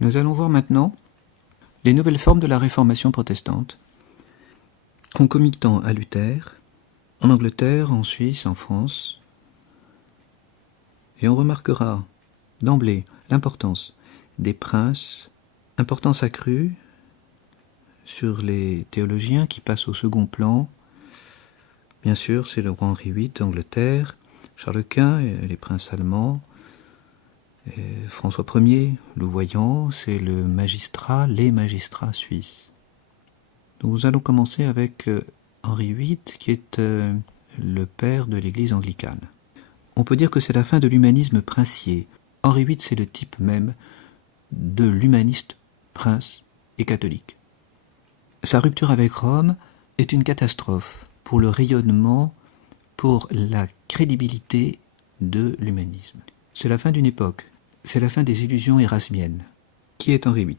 Nous allons voir maintenant les nouvelles formes de la Réformation protestante, concomitant à Luther, en Angleterre, en Suisse, en France. Et on remarquera d'emblée l'importance des princes, importance accrue sur les théologiens qui passent au second plan. Bien sûr, c'est le roi Henri VIII d'Angleterre, Charles Quint, et les princes allemands, et François Ier, louvoyant, c'est les magistrats suisses. Donc nous allons commencer avec Henri VIII, qui est le père de l'Église anglicane. On peut dire que c'est la fin de l'humanisme princier. Henri VIII, c'est le type même de l'humaniste prince et catholique. Sa rupture avec Rome est une catastrophe pour le rayonnement, pour la crédibilité de l'humanisme. C'est la fin d'une époque, c'est la fin des illusions érasmiennes. Qui est Henri VIII ?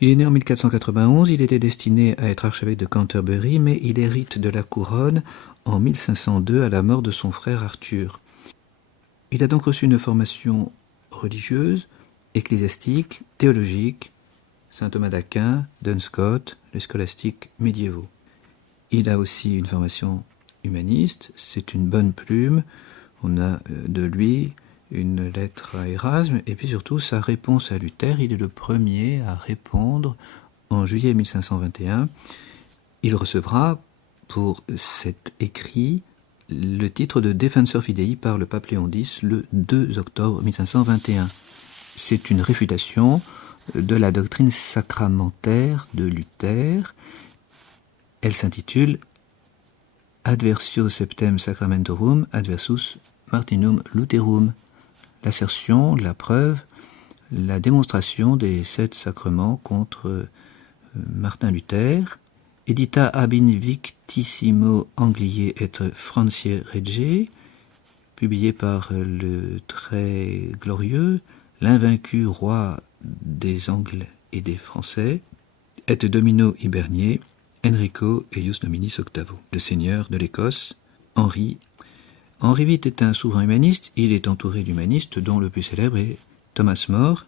Il est né en 1491, il était destiné à être archevêque de Canterbury, mais il hérite de la couronne en 1502 à la mort de son frère Arthur. Il a donc reçu une formation religieuse, ecclésiastique, théologique, saint Thomas d'Aquin, Duns Scotus, les scolastiques médiévaux. Il a aussi une formation humaniste, c'est une bonne plume, on a de lui une lettre à Érasme, et puis surtout sa réponse à Luther, il est le premier à répondre en juillet 1521. Il recevra pour cet écrit le titre de Defensor Fidei par le pape Léon X le 2 octobre 1521. C'est une réfutation de la doctrine sacramentaire de Luther. Elle s'intitule Adversio Septem Sacramentorum adversus Martinum Lutherum. L'assertion, la preuve, la démonstration des 7 sacrements contre Martin Luther. Edita ab invictissimo Angliae et Franciae Rege, publié par le très glorieux, l'invaincu roi des Anglais et des Français, et Domino Hiberniae, Enrico eius nominis octavo, le seigneur de l'Écosse, Henri. Henri VIII est un souverain humaniste, il est entouré d'humanistes dont le plus célèbre est Thomas More,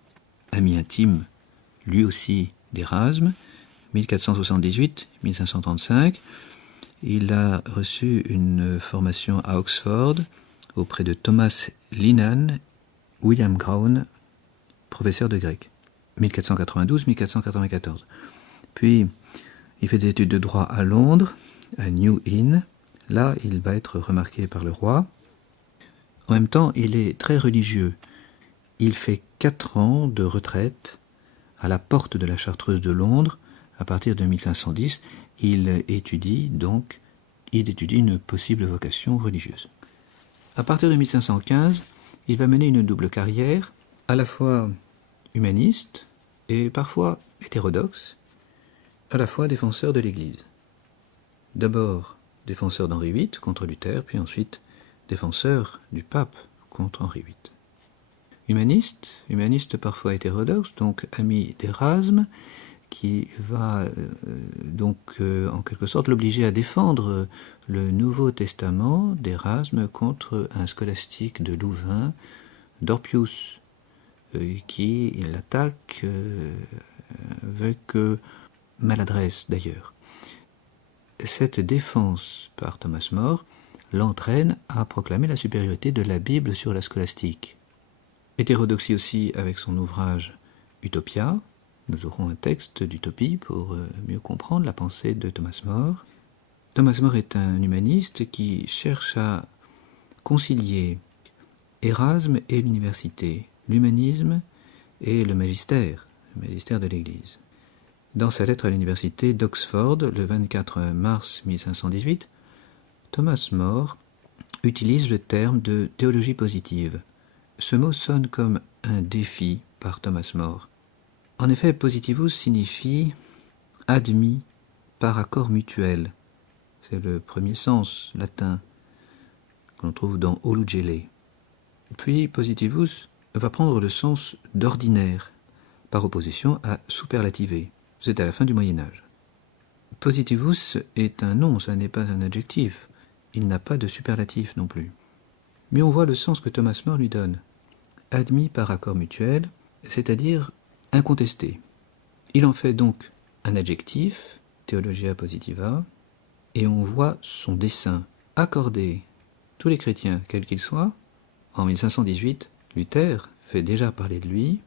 ami intime, lui aussi d'Érasme, 1478-1535. Il a reçu une formation à Oxford auprès de Thomas Linan, William Grown, professeur de grec, 1492-1494. Puis, il fait des études de droit à Londres, à New Inn. Là, il va être remarqué par le roi. En même temps, il est très religieux. Il fait 4 ans de retraite à la porte de la Chartreuse de Londres. À partir de 1510, il étudie une possible vocation religieuse. À partir de 1515, il va mener une double carrière, à la fois humaniste et parfois hétérodoxe, à la fois défenseur de l'Église. D'abord défenseur d'Henri VIII contre Luther, puis ensuite défenseur du pape contre Henri VIII. Humaniste parfois hétérodoxe, donc ami d'Érasme, qui va en quelque sorte l'obliger à défendre le Nouveau Testament d'Érasme contre un scolastique de Louvain, Dorpius, qui l'attaque avec maladresse d'ailleurs. Cette défense par Thomas More l'entraîne à proclamer la supériorité de la Bible sur la scolastique. Hétérodoxie aussi avec son ouvrage Utopia. Nous aurons un texte d'Utopie pour mieux comprendre la pensée de Thomas More. Thomas More est un humaniste qui cherche à concilier Érasme et l'université, l'humanisme et le magistère de l'Église. Dans sa lettre à l'université d'Oxford, le 24 mars 1518, Thomas More utilise le terme de théologie positive. Ce mot sonne comme un défi par Thomas More. En effet, positivus signifie admis par accord mutuel. C'est le premier sens latin qu'on trouve dans olugere. Puis positivus va prendre le sens d'ordinaire, par opposition à superlativé. C'est à la fin du Moyen-Âge. Positivus est un nom, ça n'est pas un adjectif. Il n'a pas de superlatif non plus. Mais on voit le sens que Thomas More lui donne. Admis par accord mutuel, c'est-à-dire incontesté. Il en fait donc un adjectif, Theologia Positiva, et on voit son dessein accorder tous les chrétiens, quels qu'ils soient. En 1518, Luther fait déjà parler de lui,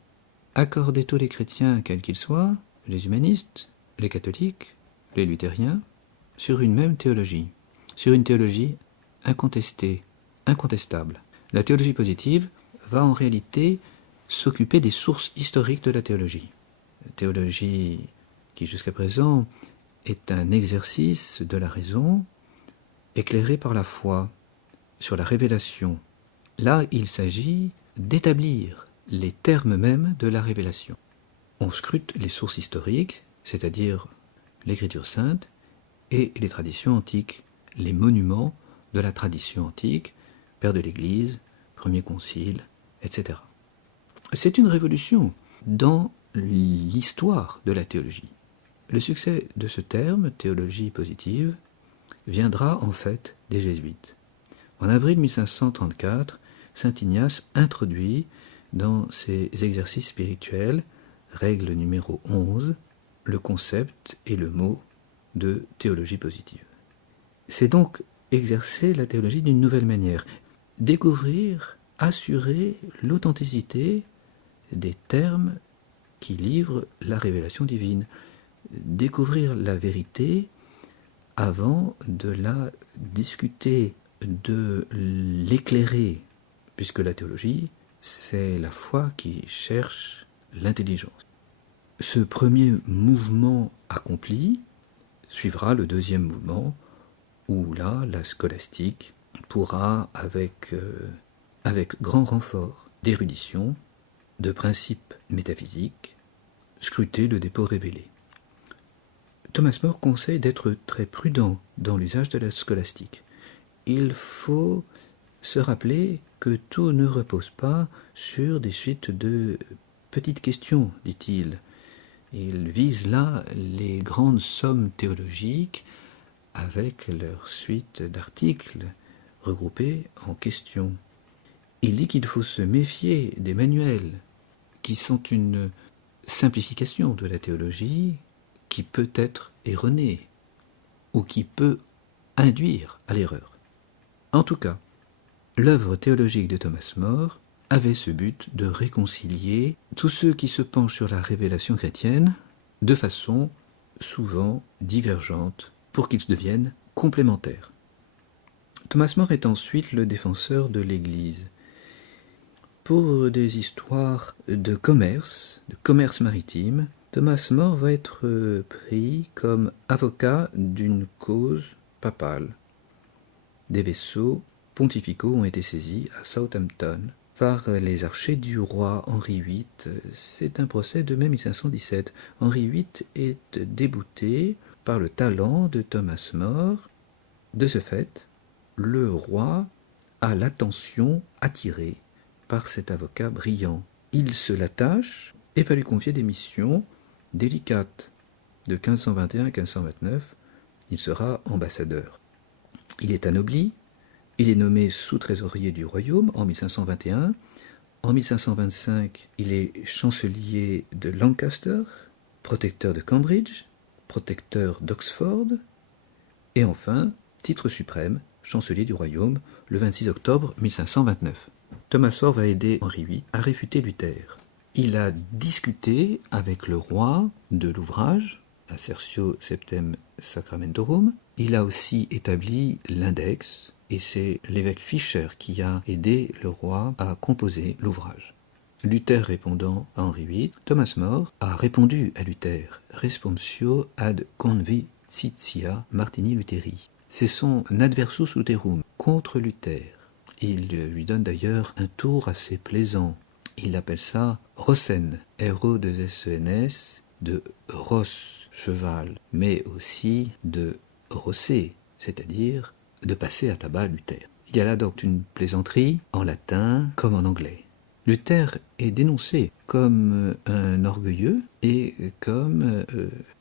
accorder tous les chrétiens, quels qu'ils soient, les humanistes, les catholiques, les luthériens, sur une même théologie, sur une théologie incontestée, incontestable. La théologie positive va en réalité s'occuper des sources historiques de la théologie. La théologie qui jusqu'à présent est un exercice de la raison, éclairé par la foi, sur la révélation. Là, il s'agit d'établir les termes mêmes de la révélation. On scrute les sources historiques, c'est-à-dire l'écriture sainte, et les traditions antiques, les monuments de la tradition antique, Père de l'Église, Premier Concile, etc. C'est une révolution dans l'histoire de la théologie. Le succès de ce terme, théologie positive, viendra en fait des Jésuites. En avril 1534, saint Ignace introduit dans ses exercices spirituels, règle numéro 11, le concept et le mot de théologie positive. C'est donc exercer la théologie d'une nouvelle manière, découvrir, assurer l'authenticité des termes qui livrent la révélation divine, découvrir la vérité avant de la discuter, de l'éclairer, puisque la théologie, c'est la foi qui cherche l'intelligence. Ce premier mouvement accompli suivra le deuxième mouvement, où là, la scolastique pourra, avec grand renfort d'érudition, de principes métaphysiques, scruter le dépôt révélé. Thomas More conseille d'être très prudent dans l'usage de la scolastique. Il faut se rappeler que tout ne repose pas sur des suites de petites questions, dit-il. Il vise là les grandes sommes théologiques avec leur suite d'articles regroupés en questions. Il dit qu'il faut se méfier des manuels qui sont une simplification de la théologie qui peut être erronée ou qui peut induire à l'erreur. En tout cas, l'œuvre théologique de Thomas More avait ce but de réconcilier tous ceux qui se penchent sur la révélation chrétienne de façon souvent divergente pour qu'ils deviennent complémentaires. Thomas More est ensuite le défenseur de l'Église. Pour des histoires de commerce maritime, Thomas More va être pris comme avocat d'une cause papale. Des vaisseaux pontificaux ont été saisis à Southampton par les archers du roi Henri VIII. C'est un procès de mai 1517. Henri VIII est débouté par le talent de Thomas More. De ce fait, le roi a l'attention attirée par cet avocat brillant. Il se l'attache et va lui confier des missions délicates. De 1521 à 1529, il sera ambassadeur. Il est anobli, il est nommé sous-trésorier du royaume en 1521. En 1525, il est chancelier de Lancaster, protecteur de Cambridge, protecteur d'Oxford, et enfin, titre suprême, chancelier du royaume, le 26 octobre 1529. Thomas More va aider Henri VIII à réfuter Luther. Il a discuté avec le roi de l'ouvrage, Assertio Septem Sacramentorum. Il a aussi établi l'index, et c'est l'évêque Fischer qui a aidé le roi à composer l'ouvrage. Luther répondant à Henri VIII, Thomas More a répondu à Luther, Responsio ad convicitia Martini Lutheri. C'est son adversus Lutherum contre Luther. Il lui donne d'ailleurs un tour assez plaisant. Il appelle ça Rossen, R-O-2-S-E-N-S, de Ross, cheval, mais aussi de rosser, c'est-à-dire de passer à tabac Luther. Il y a là donc une plaisanterie en latin comme en anglais. Luther est dénoncé comme un orgueilleux et comme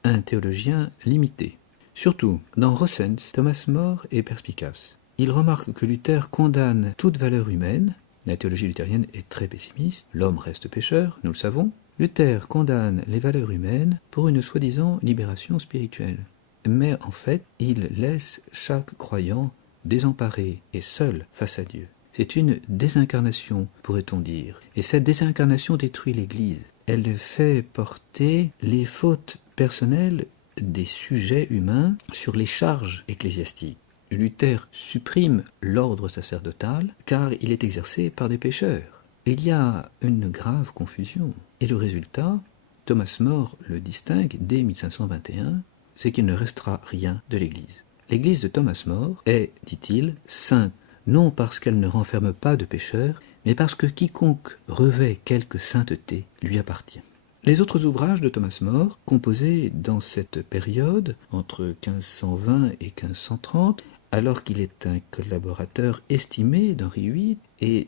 un théologien limité. Surtout, dans Rossens, Thomas More est perspicace. Il remarque que Luther condamne toute valeur humaine La théologie luthérienne est très pessimiste. L'homme reste pécheur, nous le savons. Luther condamne les valeurs humaines pour une soi-disant libération spirituelle. Mais en fait, il laisse chaque croyant désemparé et seul face à Dieu. C'est une désincarnation, pourrait-on dire. Et cette désincarnation détruit l'Église. Elle fait porter les fautes personnelles des sujets humains sur les charges ecclésiastiques. Luther supprime l'ordre sacerdotal car il est exercé par des pécheurs. Il y a une grave confusion. Et le résultat, Thomas More le distingue dès 1521, c'est qu'il ne restera rien de l'Église. L'Église de Thomas More est, dit-il, sainte, non parce qu'elle ne renferme pas de pécheurs, mais parce que quiconque revêt quelque sainteté lui appartient. Les autres ouvrages de Thomas More, composés dans cette période, entre 1520 et 1530, alors qu'il est un collaborateur estimé d'Henri VIII, et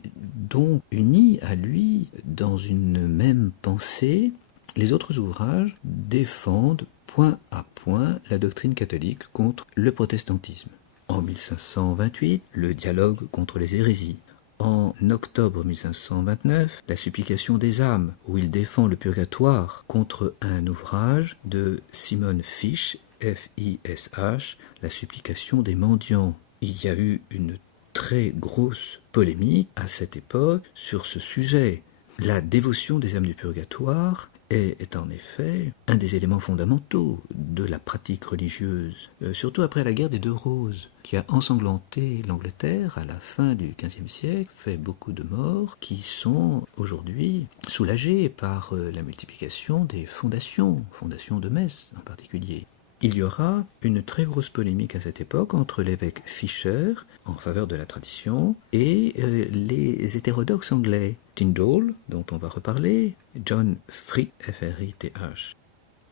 dont unis à lui dans une même pensée, les autres ouvrages défendent point à point la doctrine catholique contre le protestantisme. En 1528, le dialogue contre les hérésies. En octobre 1529, la supplication des âmes, où il défend le purgatoire contre un ouvrage de Simon Fish, F-I-S-H, la supplication des mendiants. Il y a eu une très grosse polémique à cette époque sur ce sujet. La dévotion des âmes du purgatoire est en effet un des éléments fondamentaux de la pratique religieuse, surtout après la guerre des 2 Roses, qui a ensanglanté l'Angleterre à la fin du XVe siècle, fait beaucoup de morts, qui sont aujourd'hui soulagés par la multiplication des fondations de Metz en particulier. Il y aura une très grosse polémique à cette époque entre l'évêque Fisher, en faveur de la tradition, et les hétérodoxes anglais, Tyndale, dont on va reparler, John Frith, F-R-I-T-H.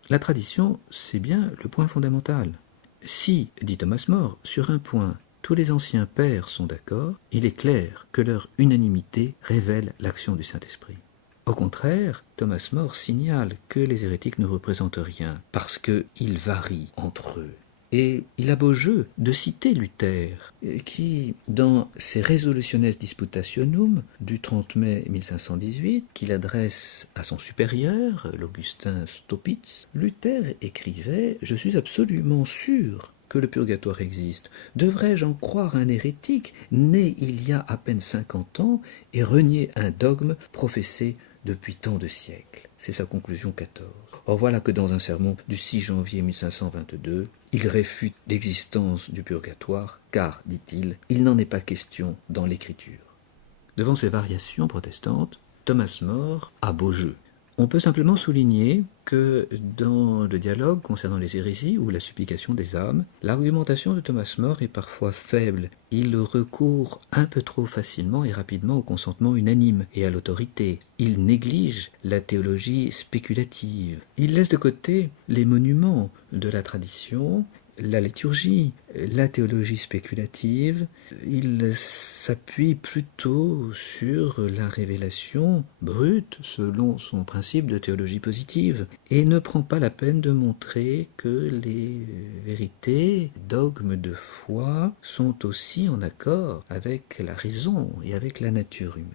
La tradition, c'est bien le point fondamental. Si, dit Thomas More, sur un point, tous les anciens pères sont d'accord, il est clair que leur unanimité révèle l'action du Saint-Esprit. Au contraire, Thomas More signale que les hérétiques ne représentent rien, parce qu'ils varient entre eux. Et il a beau jeu de citer Luther, qui, dans ses Resolutiones Disputationum du 30 mai 1518, qu'il adresse à son supérieur, l'Augustin Staupitz, Luther écrivait « Je suis absolument sûr que le purgatoire existe. Devrais-je en croire un hérétique, né il y a à peine 50 ans, et renier un dogme professé depuis tant de siècles ?» C'est sa conclusion 14. Or voilà que dans un sermon du 6 janvier 1522, il réfute l'existence du purgatoire, car, dit-il, il n'en est pas question dans l'Écriture. Devant ces variations protestantes, Thomas More a beau jeu. On peut simplement souligner que dans le dialogue concernant les hérésies ou la supplication des âmes, l'argumentation de Thomas More est parfois faible. Il recourt un peu trop facilement et rapidement au consentement unanime et à l'autorité. Il néglige la théologie spéculative. Il laisse de côté les monuments de la tradition, la liturgie, la théologie spéculative. Il s'appuie plutôt sur la révélation brute selon son principe de théologie positive et ne prend pas la peine de montrer que les vérités, dogmes de foi sont aussi en accord avec la raison et avec la nature humaine.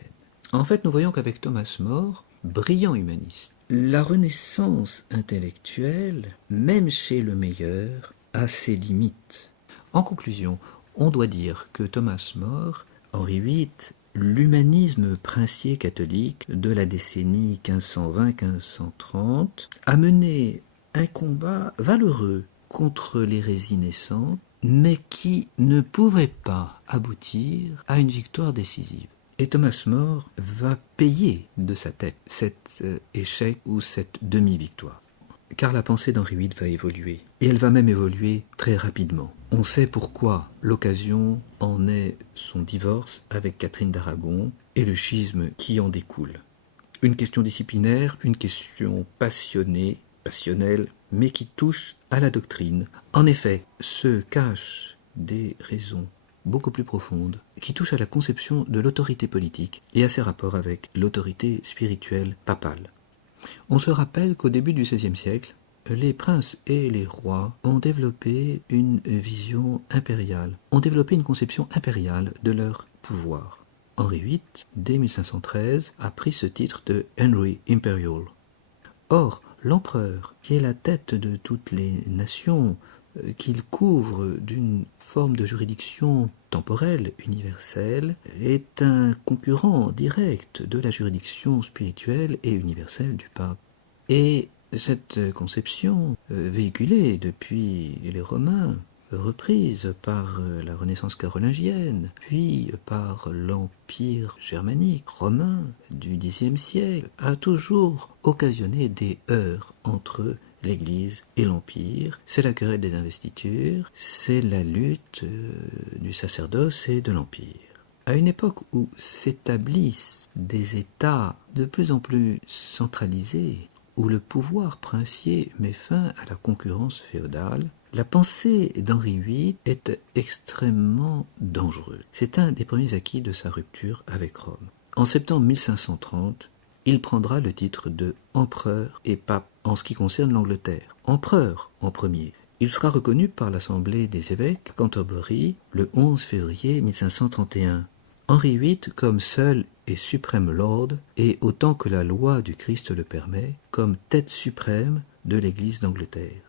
En fait, nous voyons qu'avec Thomas More, brillant humaniste, la renaissance intellectuelle, même chez le meilleur, a ses limites. En conclusion, on doit dire que Thomas More, Henri VIII, l'humanisme princier catholique de la décennie 1520-1530, a mené un combat valeureux contre l'hérésie naissante, mais qui ne pouvait pas aboutir à une victoire décisive. Et Thomas More va payer de sa tête cet échec ou cette demi-victoire. Car la pensée d'Henri VIII va évoluer, et elle va même évoluer très rapidement. On sait pourquoi l'occasion en est son divorce avec Catherine d'Aragon et le schisme qui en découle. Une question disciplinaire, une question passionnée, passionnelle, mais qui touche à la doctrine. En effet, se cachent des raisons beaucoup plus profondes, qui touchent à la conception de l'autorité politique et à ses rapports avec l'autorité spirituelle papale. On se rappelle qu'au début du XVIe siècle, les princes et les rois ont développé une vision impériale, ont développé une conception impériale de leur pouvoir. Henri VIII, dès 1513, a pris ce titre de Henry Imperial. Or, l'empereur, qui est la tête de toutes les nations, qu'il couvre d'une forme de juridiction temporelle, universelle, est un concurrent direct de la juridiction spirituelle et universelle du pape. Et cette conception, véhiculée depuis les Romains, reprise par la Renaissance carolingienne, puis par l'Empire germanique romain du Xe siècle, a toujours occasionné des heurts entre l'Église et l'Empire. C'est la querelle des investitures, c'est la lutte du sacerdoce et de l'Empire. À une époque où s'établissent des États de plus en plus centralisés, où le pouvoir princier met fin à la concurrence féodale, la pensée d'Henri VIII est extrêmement dangereuse. C'est un des premiers acquis de sa rupture avec Rome. En septembre 1530, il prendra le titre de empereur et pape en ce qui concerne l'Angleterre. Empereur en premier. Il sera reconnu par l'Assemblée des évêques Canterbury le 11 février 1531. Henri VIII comme seul et suprême lord, et autant que la loi du Christ le permet, comme tête suprême de l'Église d'Angleterre.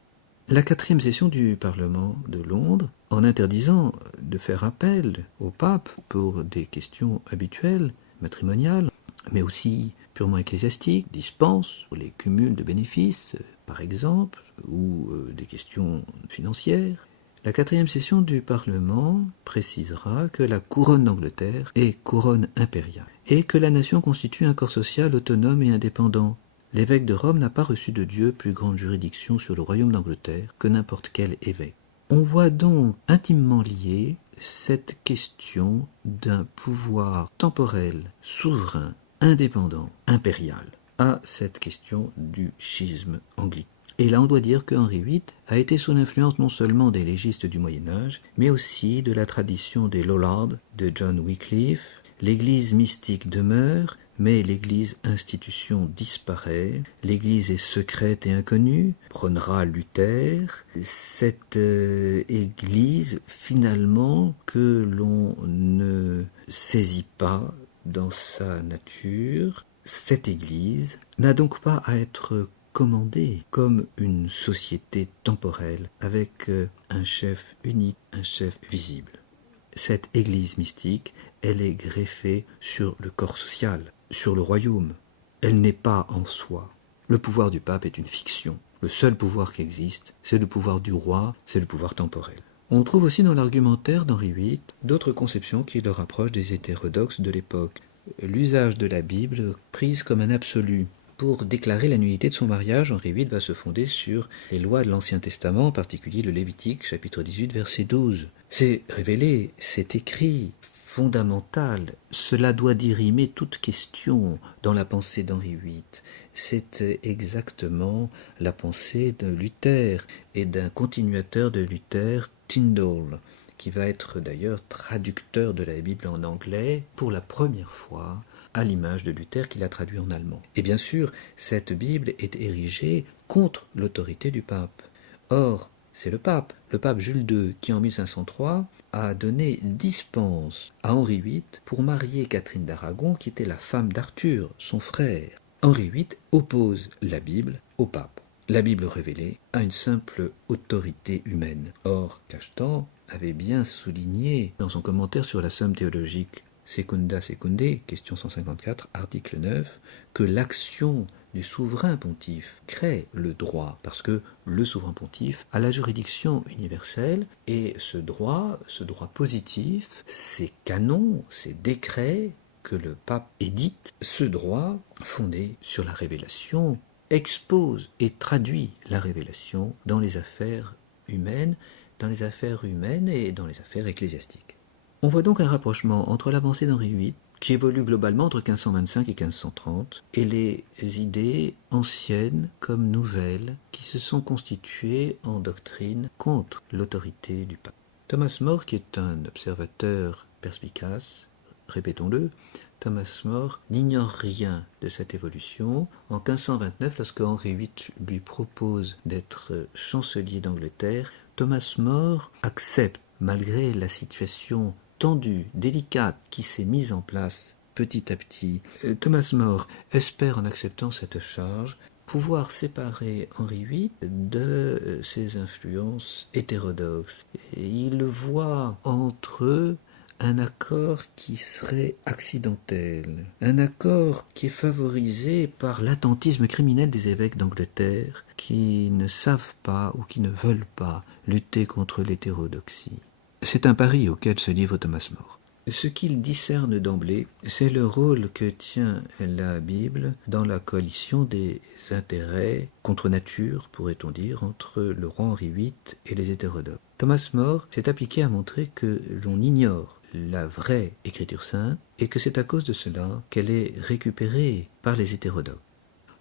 La 4e session du Parlement de Londres, en interdisant de faire appel au pape pour des questions habituelles, matrimoniales, mais aussi purement ecclésiastiques, dispenses, les cumuls de bénéfices, par exemple, ou des questions financières, la 4e session du Parlement précisera que la couronne d'Angleterre est couronne impériale et que la nation constitue un corps social autonome et indépendant. L'évêque de Rome n'a pas reçu de Dieu plus grande juridiction sur le royaume d'Angleterre que n'importe quel évêque. On voit donc intimement liée cette question d'un pouvoir temporel, souverain, indépendant, impérial, à cette question du schisme anglican. Et là, on doit dire que Henri VIII a été sous l'influence non seulement des légistes du Moyen-Âge, mais aussi de la tradition des Lollards de John Wycliffe. L'Église mystique demeure, mais l'Église institution disparaît. L'Église est secrète et inconnue, prônera Luther. Cette Église, finalement, que l'on ne saisit pas dans sa nature, cette Église n'a donc pas à être commandée comme une société temporelle avec un chef unique, un chef visible. Cette Église mystique, elle est greffée sur le corps social, sur le royaume. Elle n'est pas en soi. Le pouvoir du pape est une fiction. Le seul pouvoir qui existe, c'est le pouvoir du roi, c'est le pouvoir temporel. On trouve aussi dans l'argumentaire d'Henri VIII d'autres conceptions qui le rapprochent des hétérodoxes de l'époque. L'usage de la Bible prise comme un absolu. Pour déclarer la nullité de son mariage, Henri VIII va se fonder sur les lois de l'Ancien Testament, en particulier le Lévitique, chapitre 18, verset 12. C'est révélé, c'est écrit, fondamental. Cela doit dirimer toute question dans la pensée d'Henri VIII. C'est exactement la pensée de Luther et d'un continuateur de Luther, Tyndale, qui va être d'ailleurs traducteur de la Bible en anglais pour la première fois, à l'image de Luther qui l'a traduit en allemand. Et bien sûr, cette Bible est érigée contre l'autorité du pape. Or, c'est le pape Jules II, qui en 1503 a donné dispense à Henri VIII pour marier Catherine d'Aragon, qui était la femme d'Arthur, son frère. Henri VIII oppose la Bible au pape. La Bible révélée a une simple autorité humaine. Or, Cachetan avait bien souligné dans son commentaire sur la Somme théologique Secunda Secundae, question 154, article 9, que l'action du souverain pontife crée le droit, parce que le souverain pontife a la juridiction universelle, et ce droit positif, ces canons, ces décrets que le pape édite, ce droit fondé sur la révélation, expose et traduit la révélation dans les affaires humaines et dans les affaires ecclésiastiques. On voit donc un rapprochement entre la pensée d'Henri VIII, qui évolue globalement entre 1525 et 1530, et les idées anciennes comme nouvelles qui se sont constituées en doctrine contre l'autorité du pape. Thomas More, qui est un observateur perspicace, répétons-le, Thomas More n'ignore rien de cette évolution. En 1529, lorsque Henri VIII lui propose d'être chancelier d'Angleterre, Thomas More accepte, malgré la situation tendue, délicate, qui s'est mise en place petit à petit. Thomas More espère, en acceptant cette charge, pouvoir séparer Henri VIII de ses influences hétérodoxes. Et il voit entre eux un accord qui serait accidentel, un accord qui est favorisé par l'attentisme criminel des évêques d'Angleterre qui ne savent pas ou qui ne veulent pas lutter contre l'hétérodoxie. C'est un pari auquel se livre Thomas More. Ce qu'il discerne d'emblée, c'est le rôle que tient la Bible dans la coalition des intérêts contre nature, pourrait-on dire, entre le roi Henri VIII et les hétérodoxes. Thomas More s'est appliqué à montrer que l'on ignore la vraie écriture sainte et que c'est à cause de cela qu'elle est récupérée par les hétérodoxes.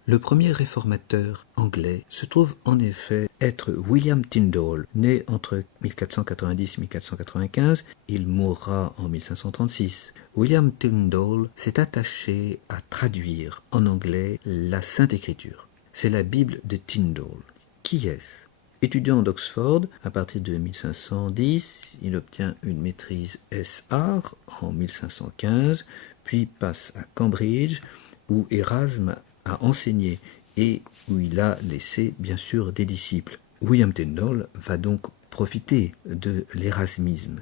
Le premier réformateur anglais se trouve en effet être William Tyndale, né entre 1490 et 1495, il mourra en 1536. William Tyndale s'est attaché à traduire en anglais la Sainte Écriture. C'est la Bible de Tyndale. Qui est-ce ? Étudiant d'Oxford, à partir de 1510, il obtient une maîtrise S.Art en 1515, puis passe à Cambridge, où Erasme a enseigné et où il a laissé bien sûr des disciples. William Tyndale va donc profiter de l'érasmisme.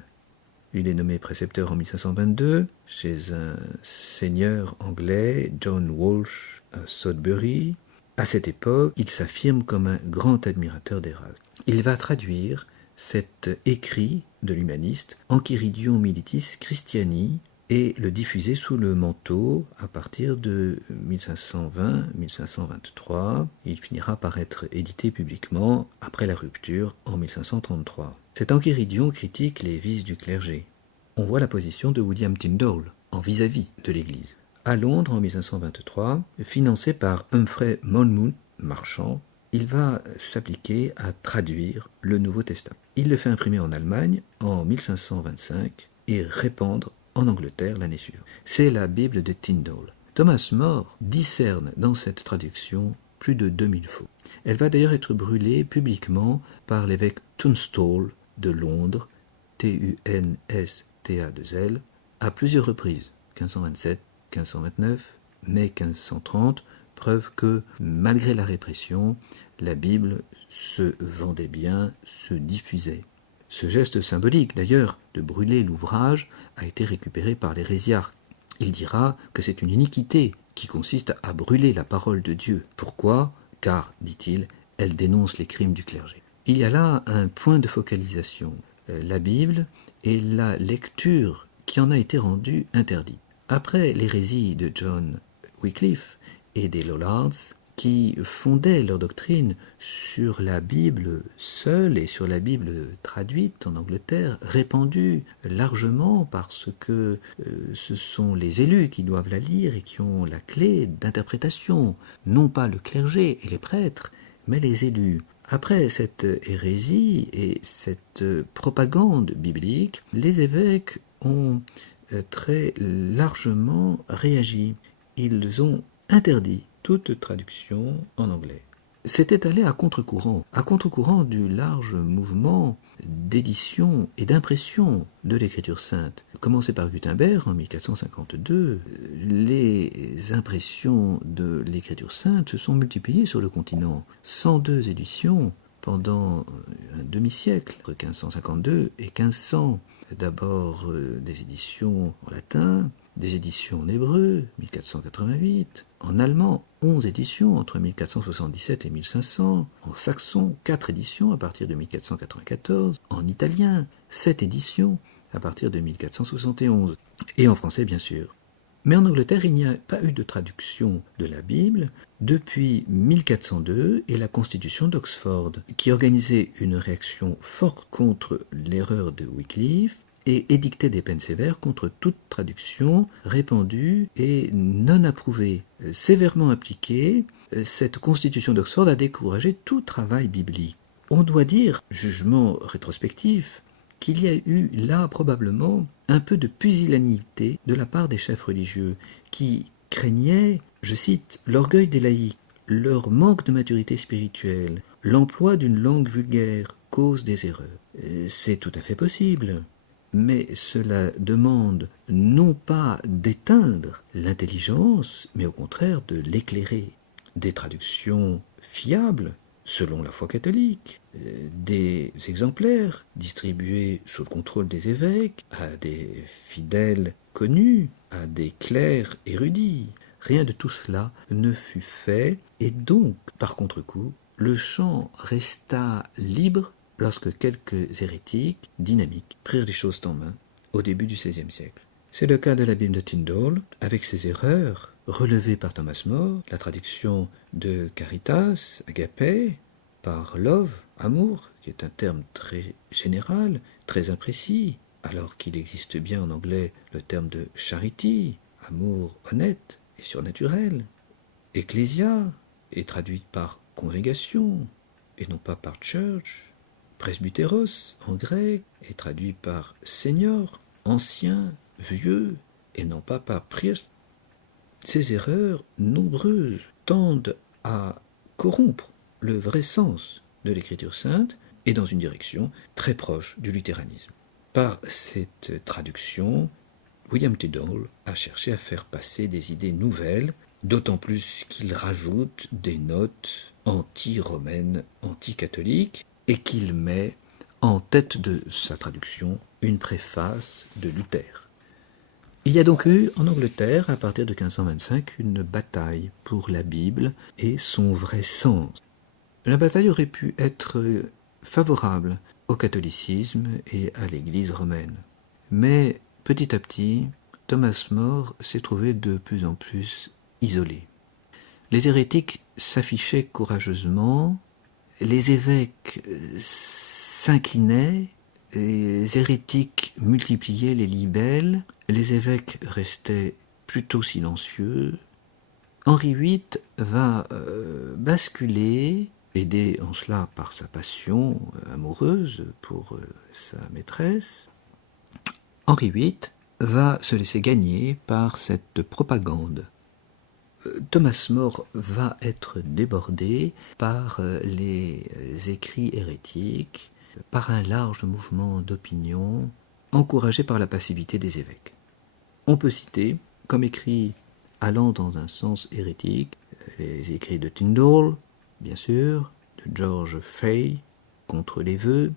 Il est nommé précepteur en 1522 chez un seigneur anglais, John Walsh à Sudbury. À cette époque, il s'affirme comme un grand admirateur d'Erasme. Il va traduire cet écrit de l'humaniste Enchiridion Militis Christiani et le diffuser sous le manteau à partir de 1520-1523. Il finira par être édité publiquement après la rupture en 1533. Cet Enchiridion critique les vices du clergé. On voit la position de William Tyndale en vis-à-vis de l'Église. À Londres, en 1523, financé par Humphrey Monmouth, marchand, il va s'appliquer à traduire le Nouveau Testament. Il le fait imprimer en Allemagne en 1525 et répandre en Angleterre l'année suivante. C'est la Bible de Tyndale. Thomas More discerne dans cette traduction plus de 2000 faux. Elle va d'ailleurs être brûlée publiquement par l'évêque Tunstall de Londres, T-U-N-S-T-A-2-L, à plusieurs reprises, 1527, 1529, mai 1530, preuve que, malgré la répression, la Bible se vendait bien, se diffusait. Ce geste symbolique, d'ailleurs, de brûler l'ouvrage, a été récupéré par l'hérésiarque. Il dira que c'est une iniquité qui consiste à brûler la parole de Dieu. Pourquoi ? Car, dit-il, elle dénonce les crimes du clergé. Il y a là un point de focalisation. La Bible et la lecture qui en a été rendue interdite. Après l'hérésie de John Wycliffe et des Lollards, qui fondaient leur doctrine sur la Bible seule et sur la Bible traduite en Angleterre, répandue largement parce que ce sont les élus qui doivent la lire et qui ont la clé d'interprétation, non pas le clergé et les prêtres, mais les élus. Après cette hérésie et cette propagande biblique, les évêques ont très largement réagi. Ils ont interdit toute traduction en anglais. C'était allé à contre-courant du large mouvement d'édition et d'impression de l'écriture sainte. Commencé par Gutenberg en 1452, les impressions de l'écriture sainte se sont multipliées sur le continent. 102 éditions pendant un demi-siècle, entre 1552 et 1500. D'abord des éditions en latin, des éditions en hébreu, 1488, en allemand, 11 éditions entre 1477 et 1500, en saxon, 4 éditions à partir de 1494, en italien, 7 éditions à partir de 1471, et en français bien sûr. Mais en Angleterre, il n'y a pas eu de traduction de la Bible depuis 1402 et la Constitution d'Oxford, qui organisait une réaction forte contre l'erreur de Wycliffe et édictait des peines sévères contre toute traduction répandue et non approuvée. Sévèrement appliquée, cette Constitution d'Oxford a découragé tout travail biblique. On doit dire, jugement rétrospectif, qu'il y a eu là probablement un peu de pusillanimité de la part des chefs religieux qui craignaient, je cite, l'orgueil des laïcs, leur manque de maturité spirituelle, l'emploi d'une langue vulgaire, cause des erreurs. C'est tout à fait possible. mais cela demande non pas d'éteindre l'intelligence, mais au contraire de l'éclairer. Des traductions fiables, selon la foi catholique, des exemplaires distribués sous le contrôle des évêques à des fidèles connus, à des clercs érudits. Rien de tout cela ne fut fait, et donc, par contre-coup, le champ resta libre lorsque quelques hérétiques dynamiques prirent les choses en main au début du XVIe siècle. C'est le cas de la Bible de Tyndale, avec ses erreurs relevées par Thomas More, la traduction de Caritas, Agapé, par love, amour, qui est un terme très général, très imprécis, alors qu'il existe bien en anglais le terme de charity, amour honnête et surnaturel. Ecclesia est traduite par congrégation et non pas par church. Presbyteros en grec est traduit par senior, ancien, vieux, et non pas par priest. Ces erreurs nombreuses tendent à corrompre le vrai sens de l'écriture sainte et dans une direction très proche du luthéranisme. Par cette traduction, William Tyndale a cherché à faire passer des idées nouvelles, d'autant plus qu'il rajoute des notes anti-romaines, anti-catholiques, et qu'il met en tête de sa traduction une préface de Luther. Il y a donc eu en Angleterre, à partir de 1525, une bataille pour la Bible et son vrai sens. La bataille aurait pu être favorable au catholicisme et à l'Église romaine. Mais petit à petit, Thomas More s'est trouvé de plus en plus isolé. Les hérétiques s'affichaient courageusement, les évêques s'inclinaient, les hérétiques multipliaient les libelles, les évêques restaient plutôt silencieux. Henri VIII va basculer, aidé en cela par sa passion amoureuse pour sa maîtresse. Henri VIII va se laisser gagner par cette propagande. Thomas More va être débordé par les écrits hérétiques, par un large mouvement d'opinion, encouragé par la passivité des évêques. On peut citer, comme écrits allant dans un sens hérétique, les écrits de Tyndale, bien sûr, de George Fay, contre les vœux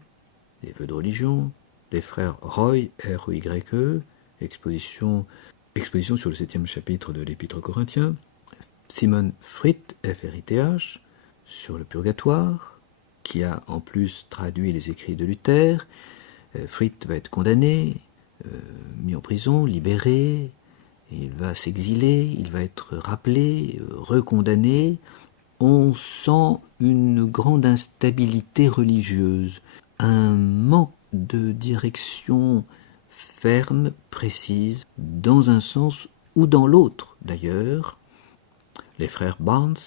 de religion, les frères Roy, R-O-Y-E, exposition sur le 7e chapitre de l'Épître aux Corinthiens, Simon Frith, F-R-I-T-H, sur le purgatoire, qui a en plus traduit les écrits de Luther. Frith va être condamné, mis en prison, libéré, il va s'exiler, il va être rappelé, recondamné. On sent une grande instabilité religieuse, un manque de direction ferme, précise, dans un sens ou dans l'autre d'ailleurs. Les frères Barnes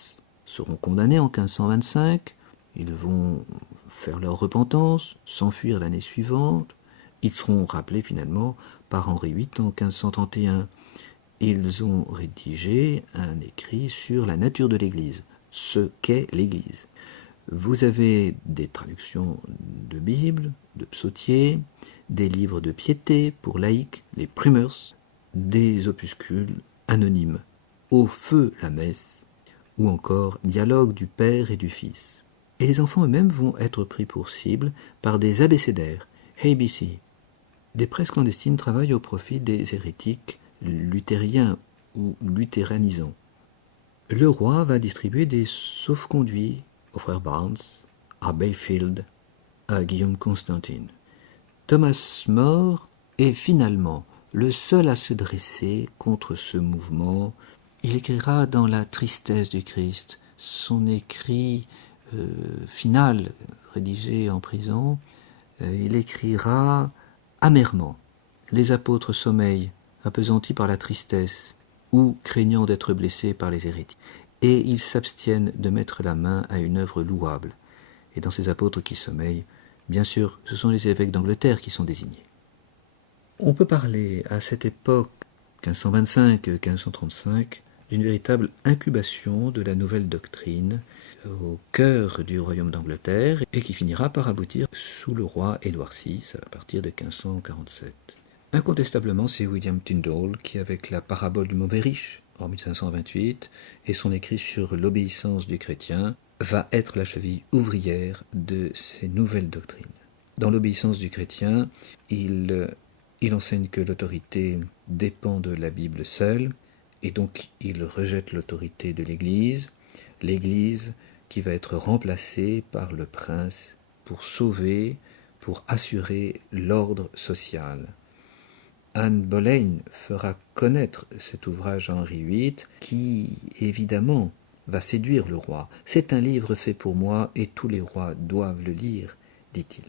seront condamnés en 1525, ils vont faire leur repentance, s'enfuir l'année suivante, ils seront rappelés finalement par Henri VIII en 1531. Ils ont rédigé un écrit sur la nature de l'Église, ce qu'est l'Église. Vous avez des traductions de Bible, de psautiers, des livres de piété pour laïcs, les primers, des opuscules anonymes, Au feu la messe, ou encore Dialogue du Père et du Fils. Et les enfants eux-mêmes vont être pris pour cible par des abécédaires, ABC. Des presses clandestines travaillent au profit des hérétiques luthériens ou luthéranisants. Le roi va distribuer des sauf-conduits aux frères Barnes, à Bayfield, à Guillaume Constantine. Thomas More est finalement le seul à se dresser contre ce mouvement. Il écrira dans La tristesse du Christ, son écrit final, rédigé en prison. Il écrira amèrement. Les apôtres sommeillent, appesantis par la tristesse, ou craignant d'être blessés par les hérétiques. Et ils s'abstiennent de mettre la main à une œuvre louable. Et dans ces apôtres qui sommeillent, bien sûr, ce sont les évêques d'Angleterre qui sont désignés. On peut parler à cette époque, 1525-1535, d'une véritable incubation de la nouvelle doctrine, au cœur du royaume d'Angleterre et qui finira par aboutir sous le roi Édouard VI à partir de 1547. Incontestablement, c'est William Tyndale qui, avec la parabole du mauvais riche en 1528 et son écrit sur l'obéissance du chrétien, va être la cheville ouvrière de ces nouvelles doctrines. Dans l'obéissance du chrétien, il enseigne que l'autorité dépend de la Bible seule, et donc il rejette l'autorité de l'Église, l'Église qui va être remplacée par le prince pour sauver, pour assurer l'ordre social. Anne Boleyn fera connaître cet ouvrage à Henri VIII qui, évidemment, va séduire le roi. C'est un livre fait pour moi et tous les rois doivent le lire, dit-il.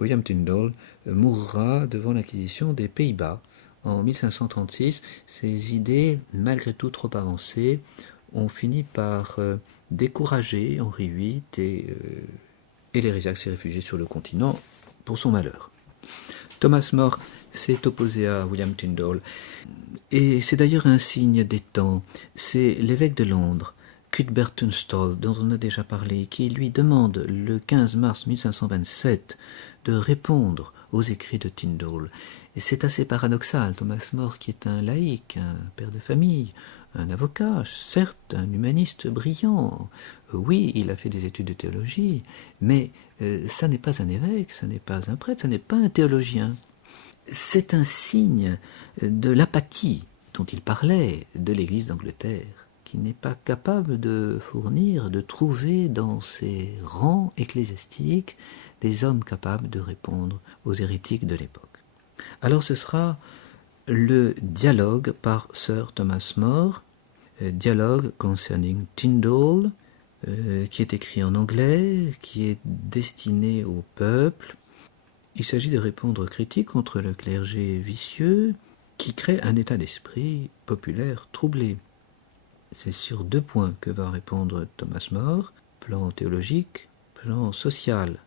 William Tyndale mourra devant l'Inquisition des Pays-Bas en 1536. Ses idées, malgré tout trop avancées, ont fini par décourager Henri VIII et l'hérésiarque s'est réfugié sur le continent pour son malheur. Thomas More s'est opposé à William Tyndale, et c'est d'ailleurs un signe des temps. C'est l'évêque de Londres, Cuthbert Tunstall, dont on a déjà parlé, qui lui demande le 15 mars 1527 de répondre aux écrits de Tyndale. Et c'est assez paradoxal, Thomas More, qui est un laïc, un père de famille, un avocat, certes un humaniste brillant. Oui, il a fait des études de théologie, mais ça n'est pas un évêque, ça n'est pas un prêtre, ça n'est pas un théologien. C'est un signe de l'apathie dont il parlait de l'Église d'Angleterre, qui n'est pas capable de fournir, de trouver dans ses rangs ecclésiastiques des hommes capables de répondre aux hérétiques de l'époque. Alors ce sera le dialogue par Sir Thomas More, dialogue concerning Tyndale, qui est écrit en anglais, qui est destiné au peuple. Il s'agit de répondre aux critiques contre le clergé vicieux qui crée un état d'esprit populaire troublé. C'est sur 2 points que va répondre Thomas More, plan théologique, plan social.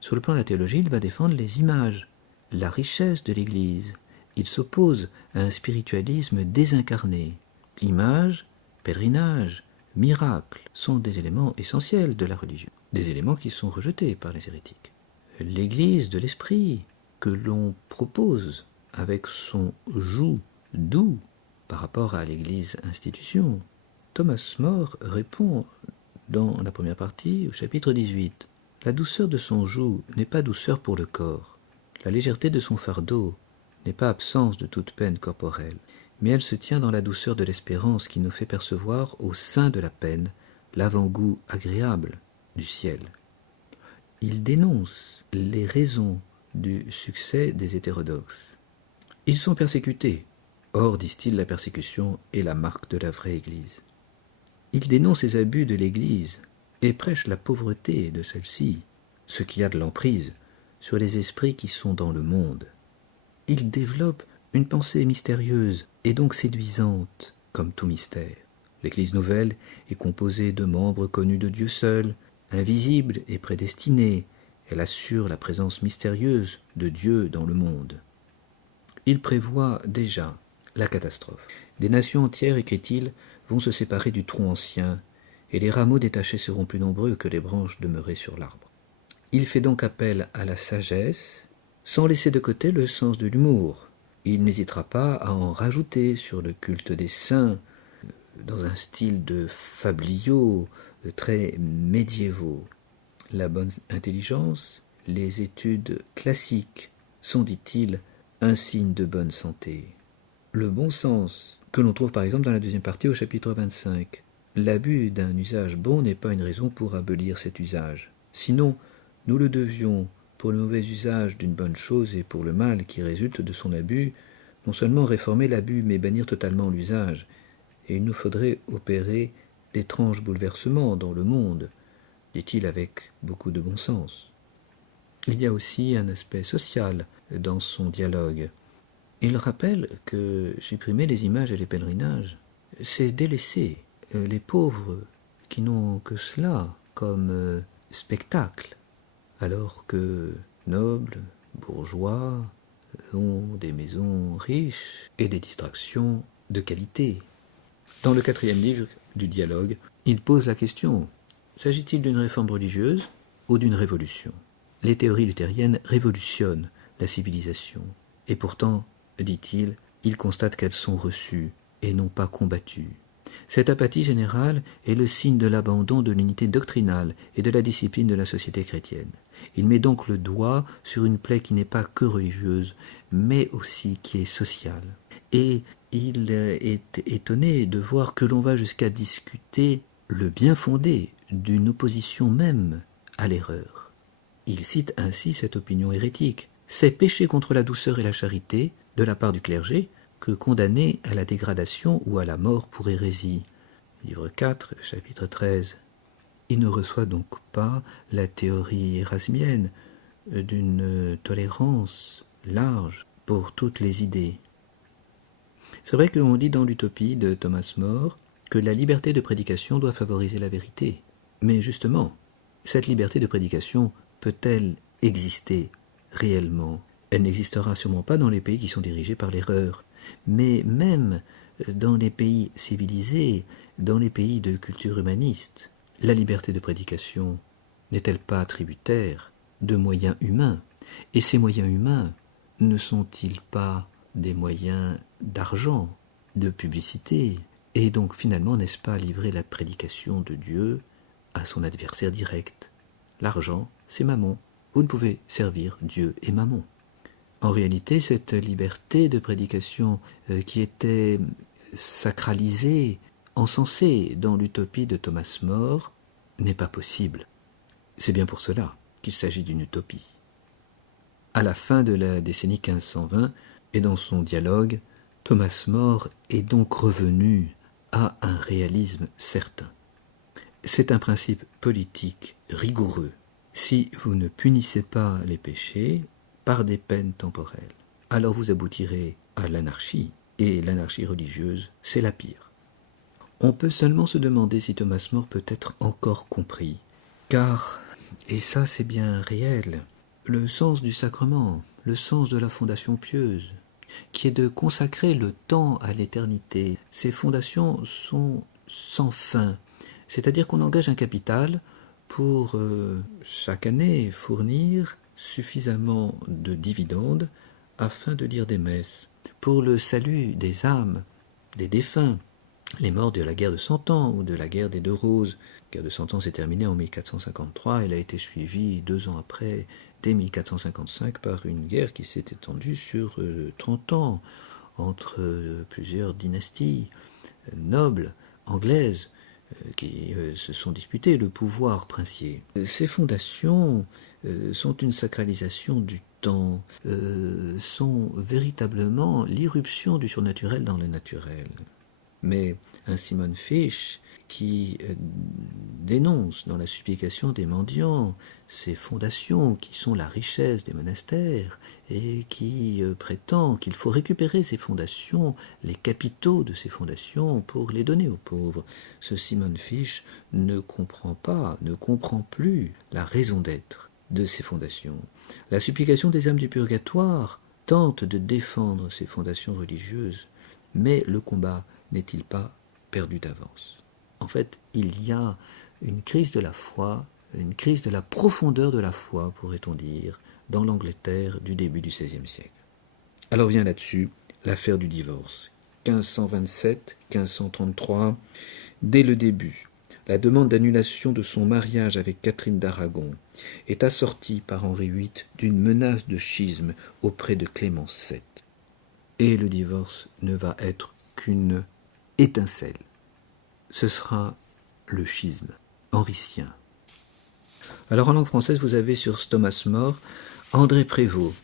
Sur le plan de la théologie, il va défendre les images, la richesse de l'Église. Il s'oppose à un spiritualisme désincarné. Images, pèlerinage, miracles sont des éléments essentiels de la religion, des éléments qui sont rejetés par les hérétiques. L'Église de l'esprit que l'on propose avec son joug doux par rapport à l'Église institution, Thomas More répond dans la première partie au chapitre 18. La douceur de son joug n'est pas douceur pour le corps. La légèreté de son fardeau n'est pas absence de toute peine corporelle, mais elle se tient dans la douceur de l'espérance qui nous fait percevoir au sein de la peine l'avant-goût agréable du ciel. Il dénonce les raisons du succès des hétérodoxes. Ils sont persécutés. Or, disent-ils, la persécution est la marque de la vraie Église. Il dénonce les abus de l'Église et prêche la pauvreté de celle-ci, ce qui a de l'emprise sur les esprits qui sont dans le monde. Il développe une pensée mystérieuse et donc séduisante, comme tout mystère. L'Église nouvelle est composée de membres connus de Dieu seul, invisible et prédestinée. Elle assure la présence mystérieuse de Dieu dans le monde. Il prévoit déjà la catastrophe. Des nations entières, écrit-il, vont se séparer du tronc ancien, et les rameaux détachés seront plus nombreux que les branches demeurées sur l'arbre. Il fait donc appel à la sagesse, sans laisser de côté le sens de l'humour. Il n'hésitera pas à en rajouter sur le culte des saints, dans un style de fabliaux très médiévaux. La bonne intelligence, les études classiques sont, dit-il, un signe de bonne santé. Le bon sens, que l'on trouve par exemple dans la deuxième partie au chapitre 25. L'abus d'un usage bon n'est pas une raison pour abolir cet usage. Sinon, nous le devions pour le mauvais usage d'une bonne chose et pour le mal qui résulte de son abus, non seulement réformer l'abus, mais bannir totalement l'usage. Et il nous faudrait opérer d'étranges bouleversements dans le monde, dit-il avec beaucoup de bon sens. Il y a aussi un aspect social dans son dialogue. Il rappelle que supprimer les images et les pèlerinages, c'est délaisser les pauvres qui n'ont que cela comme spectacle, alors que nobles, bourgeois ont des maisons riches et des distractions de qualité. Dans le 4e livre du dialogue, il pose la question S'agit-il d'une réforme religieuse ou d'une révolution? Les théories luthériennes révolutionnent la civilisation. Et pourtant, dit-il, il constate qu'elles sont reçues et non pas combattues. Cette apathie générale est le signe de l'abandon de l'unité doctrinale et de la discipline de la société chrétienne. Il met donc le doigt sur une plaie qui n'est pas que religieuse, mais aussi qui est sociale. Et il est étonné de voir que l'on va jusqu'à discuter le bien fondé d'une opposition même à l'erreur. Il cite ainsi cette opinion hérétique. C'est pécher contre la douceur et la charité, de la part du clergé, que condamner à la dégradation ou à la mort pour hérésie. Livre 4, chapitre 13. Il ne reçoit donc pas la théorie érasmienne d'une tolérance large pour toutes les idées. C'est vrai qu'on lit dans l'Utopie de Thomas More que la liberté de prédication doit favoriser la vérité. Mais justement, cette liberté de prédication peut-elle exister réellement? Elle n'existera sûrement pas dans les pays qui sont dirigés par l'erreur. Mais même dans les pays civilisés, dans les pays de culture humaniste, la liberté de prédication n'est-elle pas tributaire de moyens humains? Et ces moyens humains ne sont-ils pas des moyens d'argent, de publicité? Et donc finalement, n'est-ce pas livrer la prédication de Dieu à son adversaire direct? L'argent, c'est Mammon. Vous ne pouvez servir Dieu et Mammon. En réalité, cette liberté de prédication qui était sacralisée, encensée dans l'utopie de Thomas More, n'est pas possible. C'est bien pour cela qu'il s'agit d'une utopie. À la fin de la décennie 1520, et dans son dialogue, Thomas More est donc revenu à un réalisme certain. C'est un principe politique rigoureux. Si vous ne punissez pas les péchés par des peines temporelles, alors vous aboutirez à l'anarchie, et l'anarchie religieuse, c'est la pire. On peut seulement se demander si Thomas More peut être encore compris, car, et ça c'est bien réel, le sens du sacrement, le sens de la fondation pieuse, qui est de consacrer le temps à l'éternité, ces fondations sont sans fin, c'est-à-dire qu'on engage un capital pour chaque année fournir suffisamment de dividendes afin de lire des messes, pour le salut des âmes, des défunts, les morts de la guerre de Cent Ans ou de la guerre des Deux Roses. La guerre de Cent Ans s'est terminée en 1453, elle a été suivie 2 ans après, dès 1455, par une guerre qui s'est étendue sur 30 ans, entre plusieurs dynasties nobles anglaises, qui se sont disputées le pouvoir princier. Ces fondations sont une sacralisation du temps, sont véritablement l'irruption du surnaturel dans le naturel. Mais un Simon Fish qui dénonce dans la supplication des mendiants ces fondations qui sont la richesse des monastères et qui prétend qu'il faut récupérer ces fondations, les capitaux de ces fondations pour les donner aux pauvres. Ce Simon Fish ne comprend pas, ne comprend plus la raison d'être de ces fondations. La supplication des âmes du purgatoire tente de défendre ces fondations religieuses, mais le combat n'est-il pas perdu d'avance? En fait, il y a une crise de la foi, une crise de la profondeur de la foi, pourrait-on dire, dans l'Angleterre du début du XVIe siècle. Alors vient là-dessus l'affaire du divorce. 1527-1533, dès le début, la demande d'annulation de son mariage avec Catherine d'Aragon est assortie par Henri VIII d'une menace de schisme auprès de Clément VII. Et le divorce ne va être qu'une étincelle. Ce sera le schisme henricien. Alors en langue française, vous avez sur Thomas More André Prévost,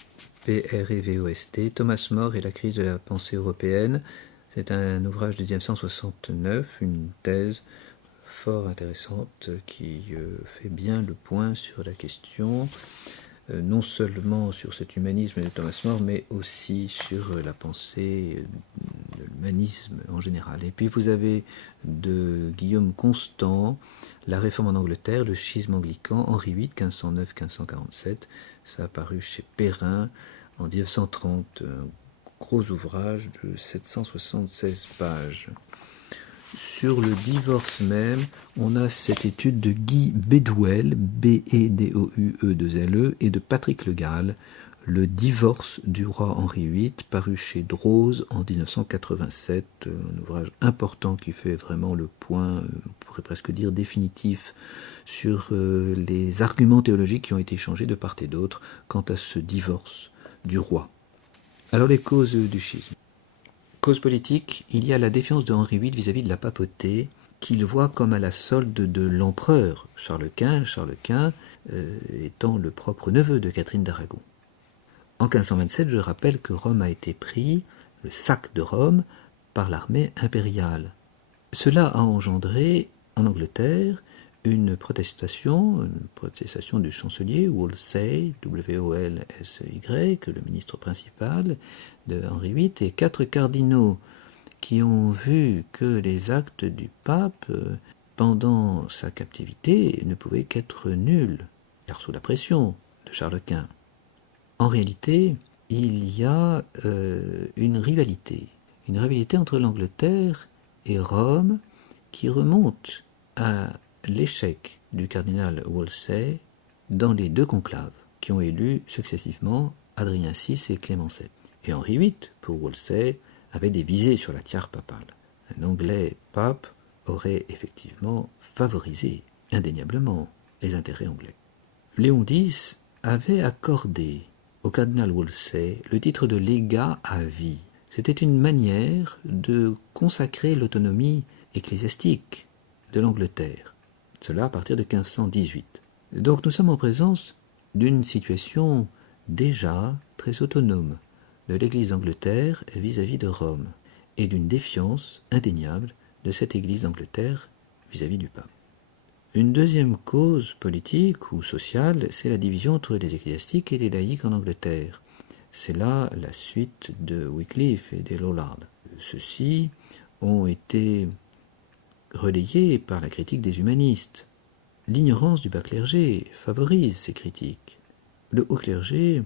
P-R-E-V-O-S-T, Thomas More et la crise de la pensée européenne. C'est un ouvrage de 1969, une thèse fort intéressante qui fait bien le point sur la question, non seulement sur cet humanisme de Thomas More, mais aussi sur la pensée de l'humanisme en général. Et puis vous avez de Guillaume Constant, La Réforme en Angleterre, le schisme anglican, Henri VIII, 1509-1547. Ça a paru chez Perrin en 1930, un gros ouvrage de 776 pages. Sur le divorce même, on a cette étude de Guy Bédouel, B-E-D-O-U-E-2-L-E, et de Patrick Le Gall, Le divorce du roi Henri VIII, paru chez Droz en 1987, un ouvrage important qui fait vraiment le point, on pourrait presque dire définitif, sur les arguments théologiques qui ont été échangés de part et d'autre quant à ce divorce du roi. Alors les causes du schisme. Cause politique, il y a la défiance de Henri VIII vis-à-vis de la papauté, qu'il voit comme à la solde de l'empereur Charles Quint, étant le propre neveu de Catherine d'Aragon. En 1527, je rappelle que Rome a été pris, le sac de Rome, par l'armée impériale. Cela a engendré en Angleterre une protestation du chancelier Wolsey, W-O-L-S-Y, le ministre principal de Henri VIII, et 4 cardinaux qui ont vu que les actes du pape pendant sa captivité ne pouvaient qu'être nuls, car sous la pression de Charles Quint. En réalité, il y a une rivalité entre l'Angleterre et Rome qui remonte à l'échec du cardinal Wolsey dans les 2 conclaves qui ont élu successivement Adrien VI et Clément VII. Et Henri VIII, pour Wolsey, avait des visées sur la tiare papale. Un Anglais pape aurait effectivement favorisé indéniablement les intérêts anglais. Léon X avait accordé au cardinal Wolsey le titre de légat à vie. C'était une manière de consacrer l'autonomie ecclésiastique de l'Angleterre. Cela à partir de 1518. Donc nous sommes en présence d'une situation déjà très autonome de l'Église d'Angleterre vis-à-vis de Rome et d'une défiance indéniable de cette Église d'Angleterre vis-à-vis du pape. Une deuxième cause politique ou sociale, c'est la division entre les ecclésiastiques et les laïcs en Angleterre. C'est là la suite de Wycliffe et des Lollards. Ceux-ci ont été relayés par la critique des humanistes. L'ignorance du bas clergé favorise ces critiques. Le haut clergé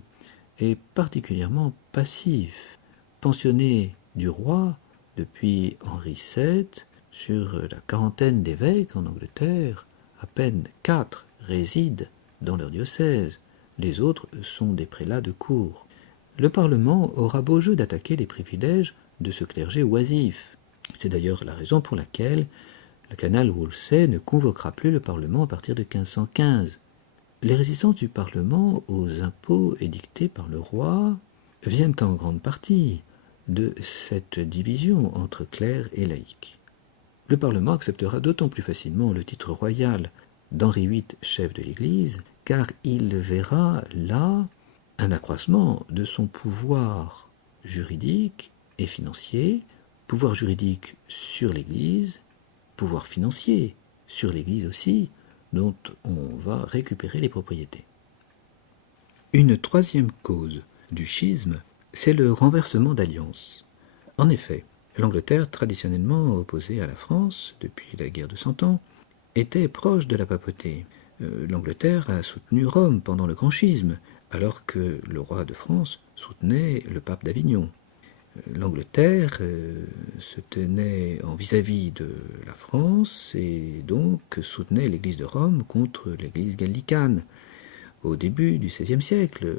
est particulièrement passif. Pensionné du roi depuis Henri VII, sur la quarantaine d'évêques en Angleterre, à peine 4 résident dans leur diocèse. Les autres sont des prélats de cour. Le Parlement aura beau jeu d'attaquer les privilèges de ce clergé oisif. C'est d'ailleurs la raison pour laquelle le cardinal Wolsey ne convoquera plus le Parlement à partir de 1515. Les résistances du Parlement aux impôts édictés par le roi viennent en grande partie de cette division entre clerc et laïcs. Le Parlement acceptera d'autant plus facilement le titre royal d'Henri VIII, chef de l'Église, car il verra là un accroissement de son pouvoir juridique et financier, pouvoir juridique sur l'Église, pouvoir financier sur l'Église aussi, dont on va récupérer les propriétés. Une troisième cause du schisme, c'est le renversement d'alliance. En effet, l'Angleterre, traditionnellement opposée à la France depuis la guerre de Cent Ans, était proche de la papauté. L'Angleterre a soutenu Rome pendant le Grand Schisme, alors que le roi de France soutenait le pape d'Avignon. L'Angleterre se tenait en vis-à-vis de la France et donc soutenait l'Église de Rome contre l'Église gallicane. Au début du XVIe siècle,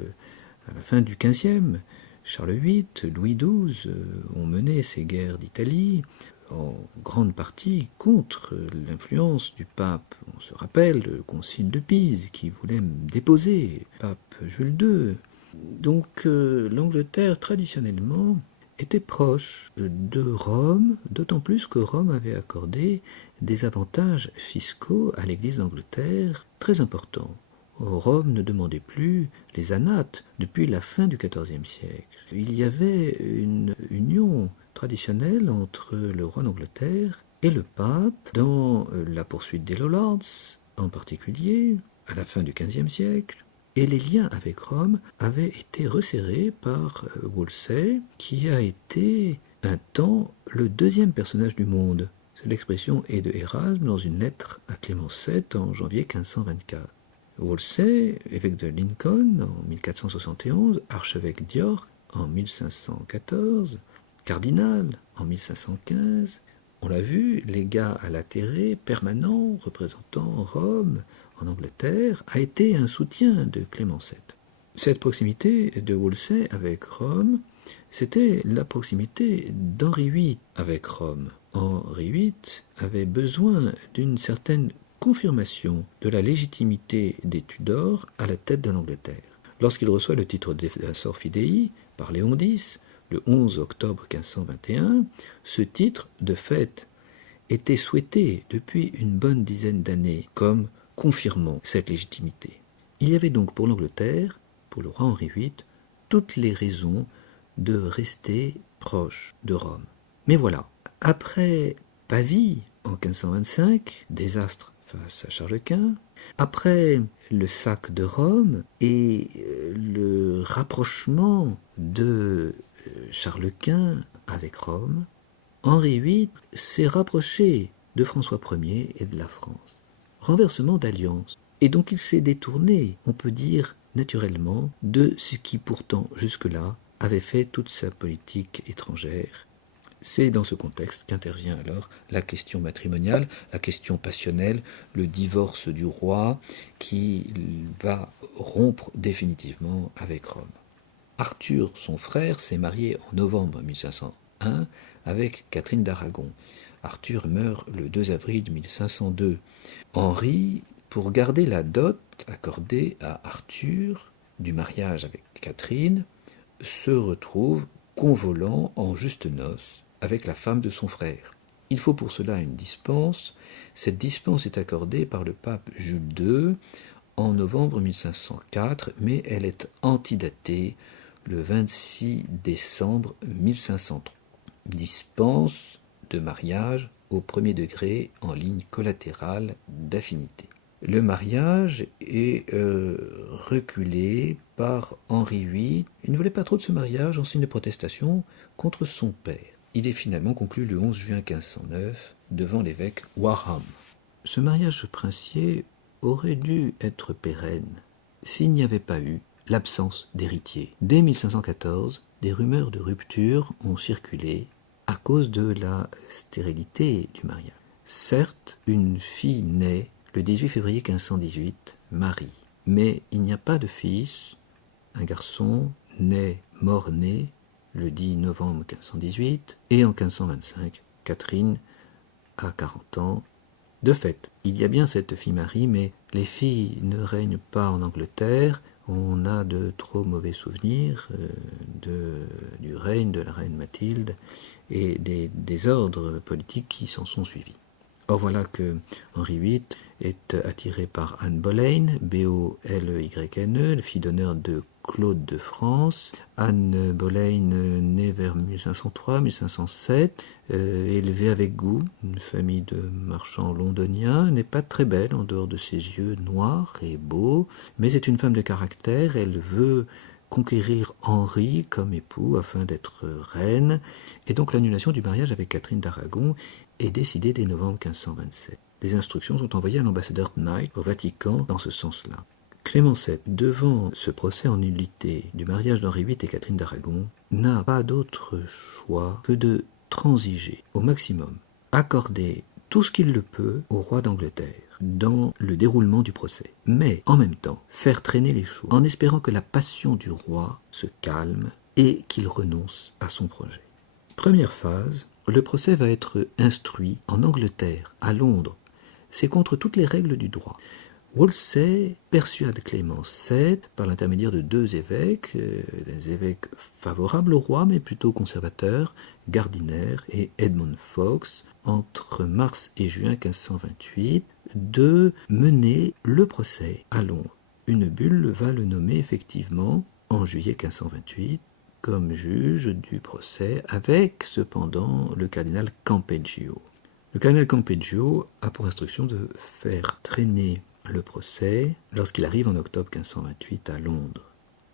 à la fin du XVe, Charles VIII, Louis XII ont mené ces guerres d'Italie en grande partie contre l'influence du pape. On se rappelle le concile de Pise qui voulait déposer le pape Jules II. Donc l'Angleterre, traditionnellement, était proche de Rome, d'autant plus que Rome avait accordé des avantages fiscaux à l'Église d'Angleterre très importants. Rome ne demandait plus les anates depuis la fin du XIVe siècle. Il y avait une union traditionnelle entre le roi d'Angleterre et le pape dans la poursuite des Lollards, en particulier, à la fin du XVe siècle. Et les liens avec Rome avaient été resserrés par Wolsey, qui a été un temps le deuxième personnage du monde. L'expression est de Erasme dans une lettre à Clément VII en janvier 1524. Wolsey, évêque de Lincoln en 1471, archevêque d'York en 1514, cardinal en 1515, on l'a vu, légat à Latéré, permanent, représentant Rome en Angleterre, a été un soutien de Clément VII. Cette proximité de Wolsey avec Rome, c'était la proximité d'Henri VIII avec Rome. Henri VIII avait besoin d'une certaine confirmation de la légitimité des Tudors à la tête de l'Angleterre. Lorsqu'il reçoit le titre d'Assor Fidei par Léon X, le 11 octobre 1521, ce titre, de fait, était souhaité depuis une bonne dizaine d'années comme confirmant cette légitimité. Il y avait donc pour l'Angleterre, pour le roi Henri VIII, toutes les raisons de rester proche de Rome. Mais voilà, après Pavie, en 1525, désastre face à Charles Quint, après le sac de Rome et le rapprochement de Charles Quint avec Rome, Henri VIII s'est rapproché de François Ier et de la France. Renversement d'alliance. Et donc il s'est détourné, on peut dire naturellement, de ce qui pourtant jusque-là avait fait toute sa politique étrangère. C'est dans ce contexte qu'intervient alors la question matrimoniale, la question passionnelle, le divorce du roi qui va rompre définitivement avec Rome. Arthur, son frère, s'est marié en novembre 1501 avec Catherine d'Aragon. Arthur meurt le 2 avril 1502. Henri, pour garder la dot accordée à Arthur du mariage avec Catherine, se retrouve convolant en justes noces avec la femme de son frère. Il faut pour cela une dispense. Cette dispense est accordée par le pape Jules II en novembre 1504, mais elle est antidatée le 26 décembre 1503. Dispense de mariage au premier degré en ligne collatérale d'affinité. Le mariage est reculé par Henri VIII. Il ne voulait pas trop de ce mariage en signe de protestation contre son père. Il est finalement conclu le 11 juin 1509 devant l'évêque Warham. Ce mariage princier aurait dû être pérenne s'il n'y avait pas eu l'absence d'héritier. Dès 1514, des rumeurs de rupture ont circulé à cause de la stérilité du mariage. Certes, une fille naît le 18 février 1518, Marie, mais il n'y a pas de fils. Un garçon naît mort-né le 10 novembre 1518, et en 1525, Catherine a 40 ans. De fait, il y a bien cette fille Marie, mais les filles ne règnent pas en Angleterre. On a de trop mauvais souvenirs du règne de la reine Mathilde et des désordres politiques qui s'en sont suivis. Or voilà que Henri VIII est attiré par Anne Boleyn, B-O-L-E-Y-N-E, fille d'honneur de Claude de France. Anne Boleyn née vers 1503-1507, élevée avec goût, une famille de marchands londoniens, n'est pas très belle en dehors de ses yeux noirs et beaux, mais c'est une femme de caractère. Elle veut conquérir Henri comme époux afin d'être reine, et donc l'annulation du mariage avec Catherine d'Aragon est décidée dès novembre 1527. Des instructions sont envoyées à l'ambassadeur Knight au Vatican dans ce sens-là. Clément VII, devant ce procès en nullité du mariage d'Henri VIII et Catherine d'Aragon, n'a pas d'autre choix que de transiger au maximum, accorder tout ce qu'il le peut au roi d'Angleterre dans le déroulement du procès, mais en même temps faire traîner les choses en espérant que la passion du roi se calme et qu'il renonce à son projet. Première phase, le procès va être instruit en Angleterre, à Londres. C'est contre toutes les règles du droit. Wolsey persuade Clément VII par l'intermédiaire de deux évêques, des évêques favorables au roi mais plutôt conservateurs, Gardiner et Edmund Fox, entre mars et juin 1528, de mener le procès à Londres. Une bulle va le nommer effectivement en juillet 1528 comme juge du procès, avec cependant le cardinal Campeggio. Le cardinal Campeggio a pour instruction de faire traîner le procès lorsqu'il arrive en octobre 1528 à Londres.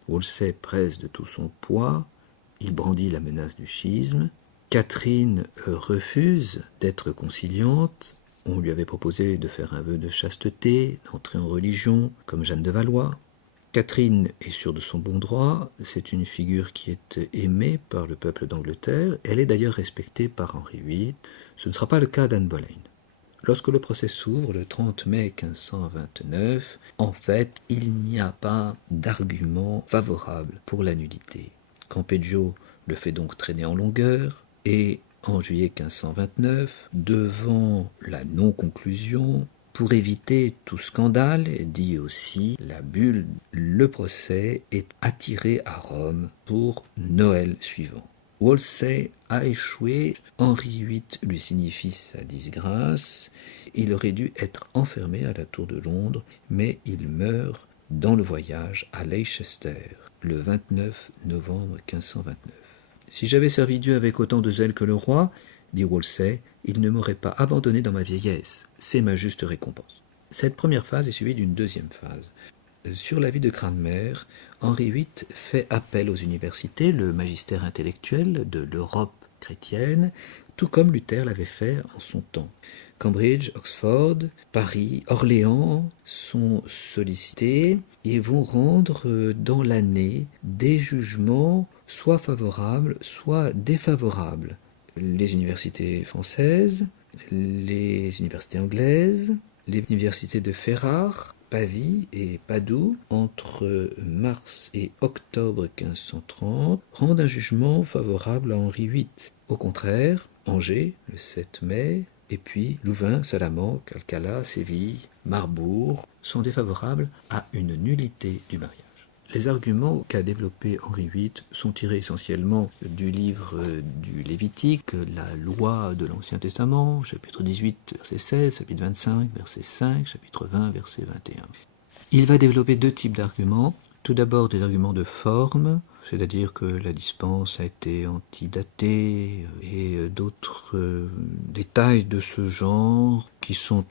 Wolsey presse de tout son poids, il brandit la menace du schisme. Catherine refuse d'être conciliante. On lui avait proposé de faire un vœu de chasteté, d'entrer en religion, comme Jeanne de Valois. Catherine est sûre de son bon droit, c'est une figure qui est aimée par le peuple d'Angleterre, elle est d'ailleurs respectée par Henri VIII, ce ne sera pas le cas d'Anne Boleyn. Lorsque le procès s'ouvre le 30 mai 1529, en fait, il n'y a pas d'argument favorable pour la nullité. Campeggio le fait donc traîner en longueur, et en juillet 1529, devant la non-conclusion, pour éviter tout scandale, dit aussi la bulle, le procès est attiré à Rome pour Noël suivant. Wolsey a échoué, Henri VIII lui signifie sa disgrâce, il aurait dû être enfermé à la Tour de Londres, mais il meurt dans le voyage à Leicester, le 29 novembre 1529. Si j'avais servi Dieu avec autant de zèle que le roi, dit Wolsey, il ne m'aurait pas abandonné dans ma vieillesse, c'est ma juste récompense. Cette première phase est suivie d'une deuxième phase. Sur la vie de Cranmer, Henri VIII fait appel aux universités, le magistère intellectuel de l'Europe chrétienne, tout comme Luther l'avait fait en son temps. Cambridge, Oxford, Paris, Orléans sont sollicités et vont rendre dans l'année des jugements soit favorables, soit défavorables. Les universités françaises, les universités anglaises, les universités de Ferrare, Pavie et Padoue, entre mars et octobre 1530, rendent un jugement favorable à Henri VIII. Au contraire, Angers, le 7 mai, et puis Louvain, Salamanque, Alcala, Séville, Marbourg sont défavorables à une nullité du mariage. Les arguments qu'a développé Henri VIII sont tirés essentiellement du livre du Lévitique, la loi de l'Ancien Testament, chapitre 18, verset 16, chapitre 25, verset 5, chapitre 20, verset 21. Il va développer deux types d'arguments. Tout d'abord des arguments de forme, c'est-à-dire que la dispense a été antidatée et d'autres détails de ce genre qui sont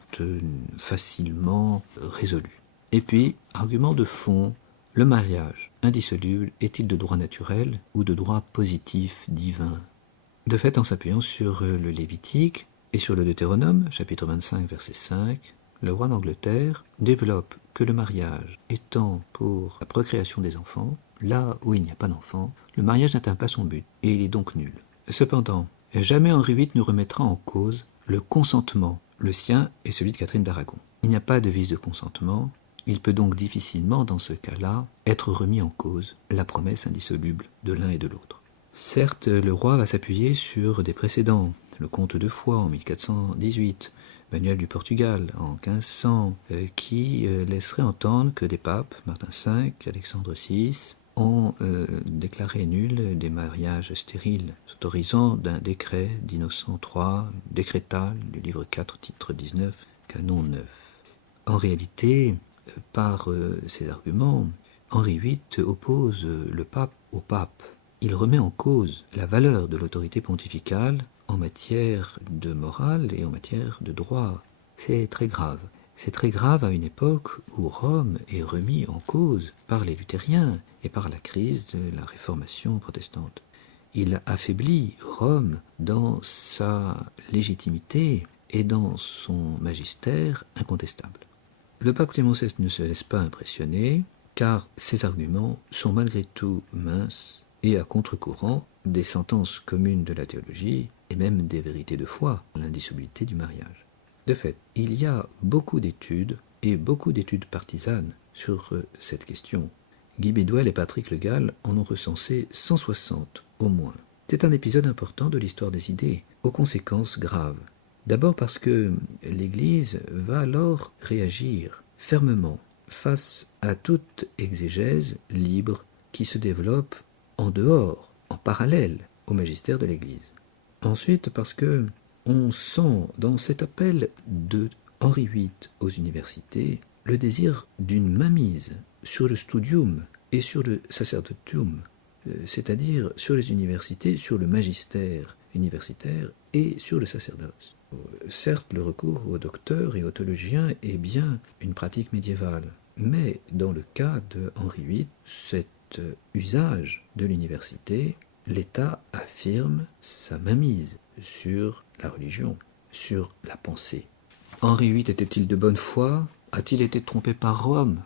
facilement résolus. Et puis, argument de fond, le mariage indissoluble est-il de droit naturel ou de droit positif divin? De fait, en s'appuyant sur le Lévitique et sur le Deutéronome, chapitre 25, verset 5, le roi d'Angleterre développe que le mariage étant pour la procréation des enfants, là où il n'y a pas d'enfants, le mariage n'atteint pas son but et il est donc nul. Cependant, jamais Henri VIII ne remettra en cause le consentement, le sien et celui de Catherine d'Aragon. Il n'y a pas de vice de consentement, il peut donc difficilement, dans ce cas-là, être remis en cause la promesse indissoluble de l'un et de l'autre. Certes, le roi va s'appuyer sur des précédents, le comte de Foix en 1418, Manuel du Portugal en 1500, qui laisserait entendre que des papes, Martin V, Alexandre VI, ont déclaré nuls des mariages stériles, s'autorisant d'un décret d'Innocent III, décrétal du livre 4, titre 19, canon 9. En réalité, par ces arguments, Henri VIII oppose le pape au pape. Il remet en cause la valeur de l'autorité pontificale en matière de morale et en matière de droit. C'est très grave. C'est très grave à une époque où Rome est remis en cause par les luthériens et par la crise de la réformation protestante. Il affaiblit Rome dans sa légitimité et dans son magistère incontestable. Le pape Clément XVI ne se laisse pas impressionner, car ses arguments sont malgré tout minces et à contre-courant des sentences communes de la théologie et même des vérités de foi, l'indissolubilité du mariage. De fait, il y a beaucoup d'études et beaucoup d'études partisanes sur cette question. Guy Bédouel et Patrick Le Gall en ont recensé 160 au moins. C'est un épisode important de l'histoire des idées, aux conséquences graves. D'abord parce que l'Église va alors réagir fermement face à toute exégèse libre qui se développe en dehors, en parallèle au magistère de l'Église. Ensuite parce que on sent dans cet appel de Henri VIII aux universités le désir d'une mainmise sur le studium et sur le sacerdotium, c'est-à-dire sur les universités, sur le magistère universitaire et sur le sacerdoce. Certes, le recours aux docteurs et aux théologiens est bien une pratique médiévale, mais dans le cas de Henri VIII, cet usage de l'université, l'État affirme sa mainmise sur la religion, sur la pensée. Henri VIII était-il de bonne foi? A-t-il été trompé par Rome?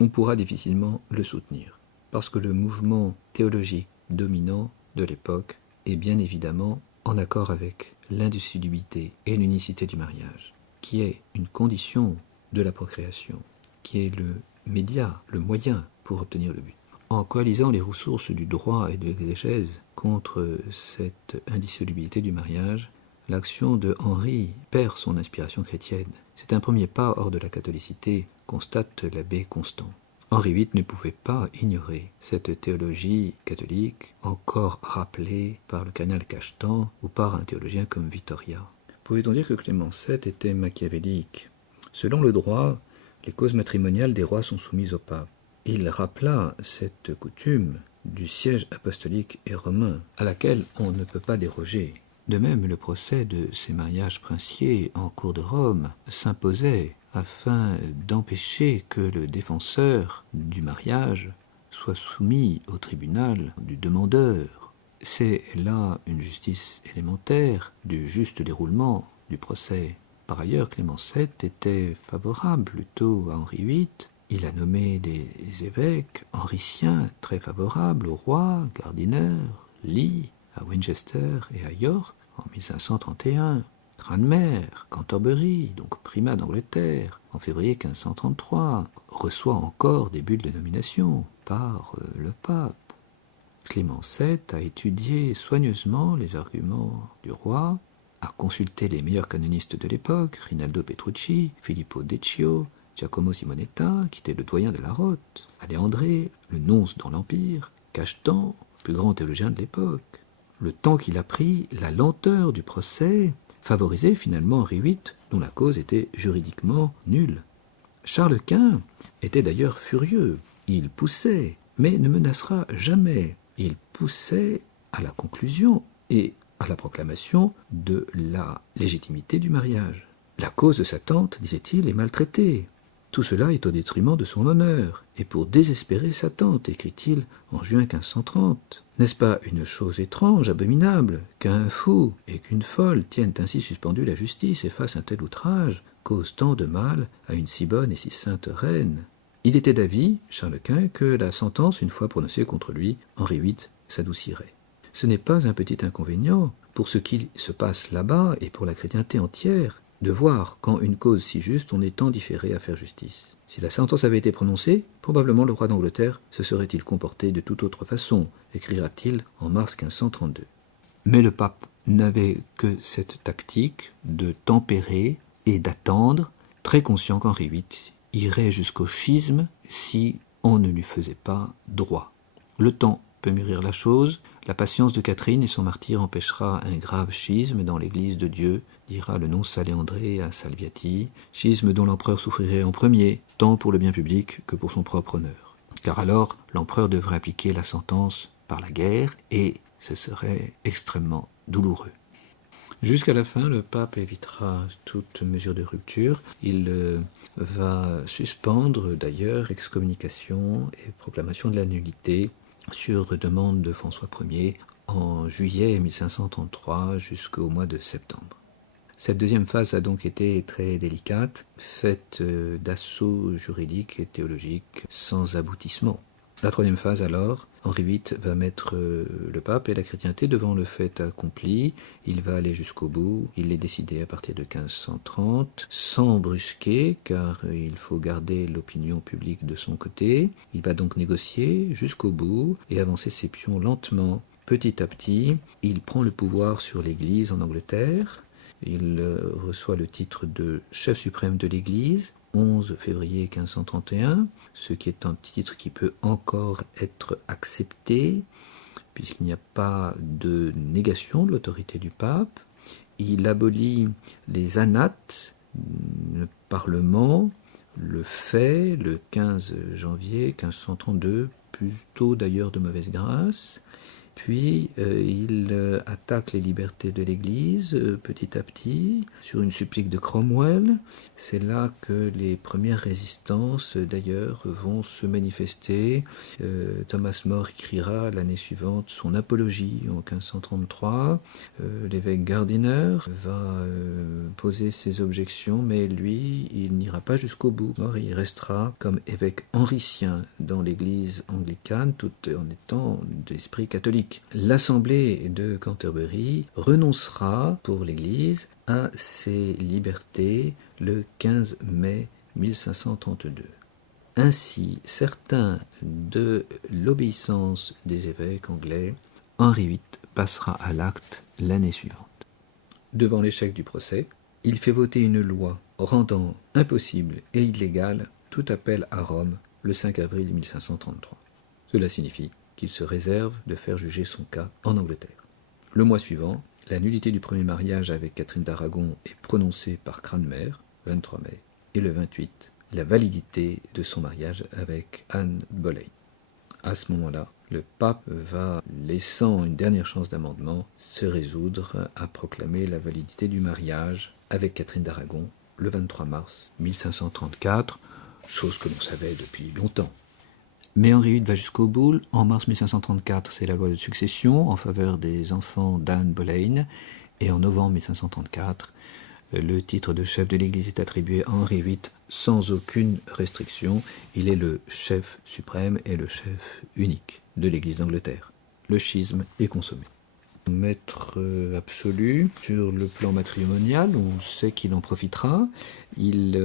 on pourra difficilement le soutenir, parce que le mouvement théologique dominant de l'époque est bien évidemment en accord avec l'indissolubilité et l'unicité du mariage, qui est une condition de la procréation, qui est le média, le moyen pour obtenir le but. En coalisant les ressources du droit et de l'exégèse contre cette indissolubilité du mariage, l'action de Henri perd son inspiration chrétienne. C'est un premier pas hors de la catholicité, constate l'abbé Constant. Henri VIII ne pouvait pas ignorer cette théologie catholique, encore rappelée par le cardinal Cachetan ou par un théologien comme Vittoria. Pouvait-on dire que Clément VII était machiavélique? Selon le droit, les causes matrimoniales des rois sont soumises au pape. Il rappela cette coutume du siège apostolique et romain, à laquelle on ne peut pas déroger. De même, le procès de ces mariages princiers en cour de Rome s'imposait afin d'empêcher que le défenseur du mariage soit soumis au tribunal du demandeur. C'est là une justice élémentaire du juste déroulement du procès. Par ailleurs, Clément VII était favorable plutôt à Henri VIII. Il a nommé des évêques henriciens très favorables au roi, Gardiner, Lee, à Winchester et à York en 1531, Cranmer, Canterbury, donc primat d'Angleterre, en février 1533, reçoit encore des bulles de nomination par le pape. Clément VII a étudié soigneusement les arguments du roi, a consulté les meilleurs canonistes de l'époque, Rinaldo Petrucci, Filippo Deccio, Giacomo Simonetta, qui était le doyen de la Rote, Aléandré, le nonce dans l'Empire, Cachetan, plus grand théologien de l'époque. Le temps qu'il a pris, la lenteur du procès, favorisait finalement Henri VIII, dont la cause était juridiquement nulle. Charles Quint était d'ailleurs furieux. Il poussait, mais ne menacera jamais. Il poussait à la conclusion et à la proclamation de la légitimité du mariage. La cause de sa tante, disait-il, est maltraitée. Tout cela est au détriment de son honneur, et pour désespérer sa tante, écrit-il en juin 1530. N'est-ce pas une chose étrange, abominable, qu'un fou et qu'une folle tiennent ainsi suspendue la justice et fassent un tel outrage, causent tant de mal à une si bonne et si sainte reine? Il était d'avis, Charles Quint, que la sentence, une fois prononcée contre lui, Henri VIII s'adoucirait. Ce n'est pas un petit inconvénient, pour ce qui se passe là-bas et pour la chrétienté entière, de voir qu'en une cause si juste on est tant différé à faire justice. Si la sentence avait été prononcée, probablement le roi d'Angleterre se serait-il comporté de toute autre façon, écrira-t-il en mars 1532. Mais le pape n'avait que cette tactique de tempérer et d'attendre, très conscient qu'Henri VIII irait jusqu'au schisme si on ne lui faisait pas droit. Le temps peut mûrir la chose, la patience de Catherine et son martyre empêchera un grave schisme dans l'Église de Dieu, dira le nonce Aléandré à Salviati, schisme dont l'empereur souffrirait en premier, tant pour le bien public que pour son propre honneur. Car alors, l'empereur devrait appliquer la sentence par la guerre, et ce serait extrêmement douloureux. Jusqu'à la fin, le pape évitera toute mesure de rupture. Il va suspendre d'ailleurs excommunication et proclamation de la nullité sur demande de François Ier en juillet 1533 jusqu'au mois de septembre. Cette deuxième phase a donc été très délicate, faite d'assauts juridiques et théologiques sans aboutissement. La troisième phase alors, Henri VIII va mettre le pape et la chrétienté devant le fait accompli. Il va aller jusqu'au bout. Il est décidé à partir de 1530, sans brusquer, car il faut garder l'opinion publique de son côté. Il va donc négocier jusqu'au bout et avancer ses pions lentement. Petit à petit, il prend le pouvoir sur l'Église en Angleterre. Il reçoit le titre de chef suprême de l'Église, 11 février 1531, ce qui est un titre qui peut encore être accepté, puisqu'il n'y a pas de négation de l'autorité du pape. Il abolit les anates, le Parlement, le fait le 15 janvier 1532, plutôt d'ailleurs de mauvaise grâce. Puis il attaque les libertés de l'Église petit à petit, sur une supplique de Cromwell. C'est là que les premières résistances, d'ailleurs, vont se manifester. Thomas More écrira l'année suivante son apologie en 1533. L'évêque Gardiner va poser ses objections, mais lui, il n'ira pas jusqu'au bout. More, il restera comme évêque henricien dans l'Église anglicane, tout en étant d'esprit catholique. L'Assemblée de Canterbury renoncera pour l'Église à ses libertés le 15 mai 1532. Ainsi, certain de l'obéissance des évêques anglais, Henri VIII passera à l'acte l'année suivante. Devant l'échec du procès, il fait voter une loi rendant impossible et illégal tout appel à Rome le 5 avril 1533. Cela signifie qu'il se réserve de faire juger son cas en Angleterre. Le mois suivant, la nullité du premier mariage avec Catherine d'Aragon est prononcée par Cranmer, 23 mai, et le 28, la validité de son mariage avec Anne Boleyn. À ce moment-là, le pape va, laissant une dernière chance d'amendement, se résoudre à proclamer la validité du mariage avec Catherine d'Aragon le 23 mars 1534, chose que l'on savait depuis longtemps. Mais Henri VIII va jusqu'au bout. En mars 1534, c'est la loi de succession en faveur des enfants d'Anne Boleyn. Et en novembre 1534, le titre de chef de l'Église est attribué à Henri VIII sans aucune restriction. Il est le chef suprême et le chef unique de l'Église d'Angleterre. Le schisme est consommé. Maître absolu sur le plan matrimonial, on sait qu'il en profitera. Il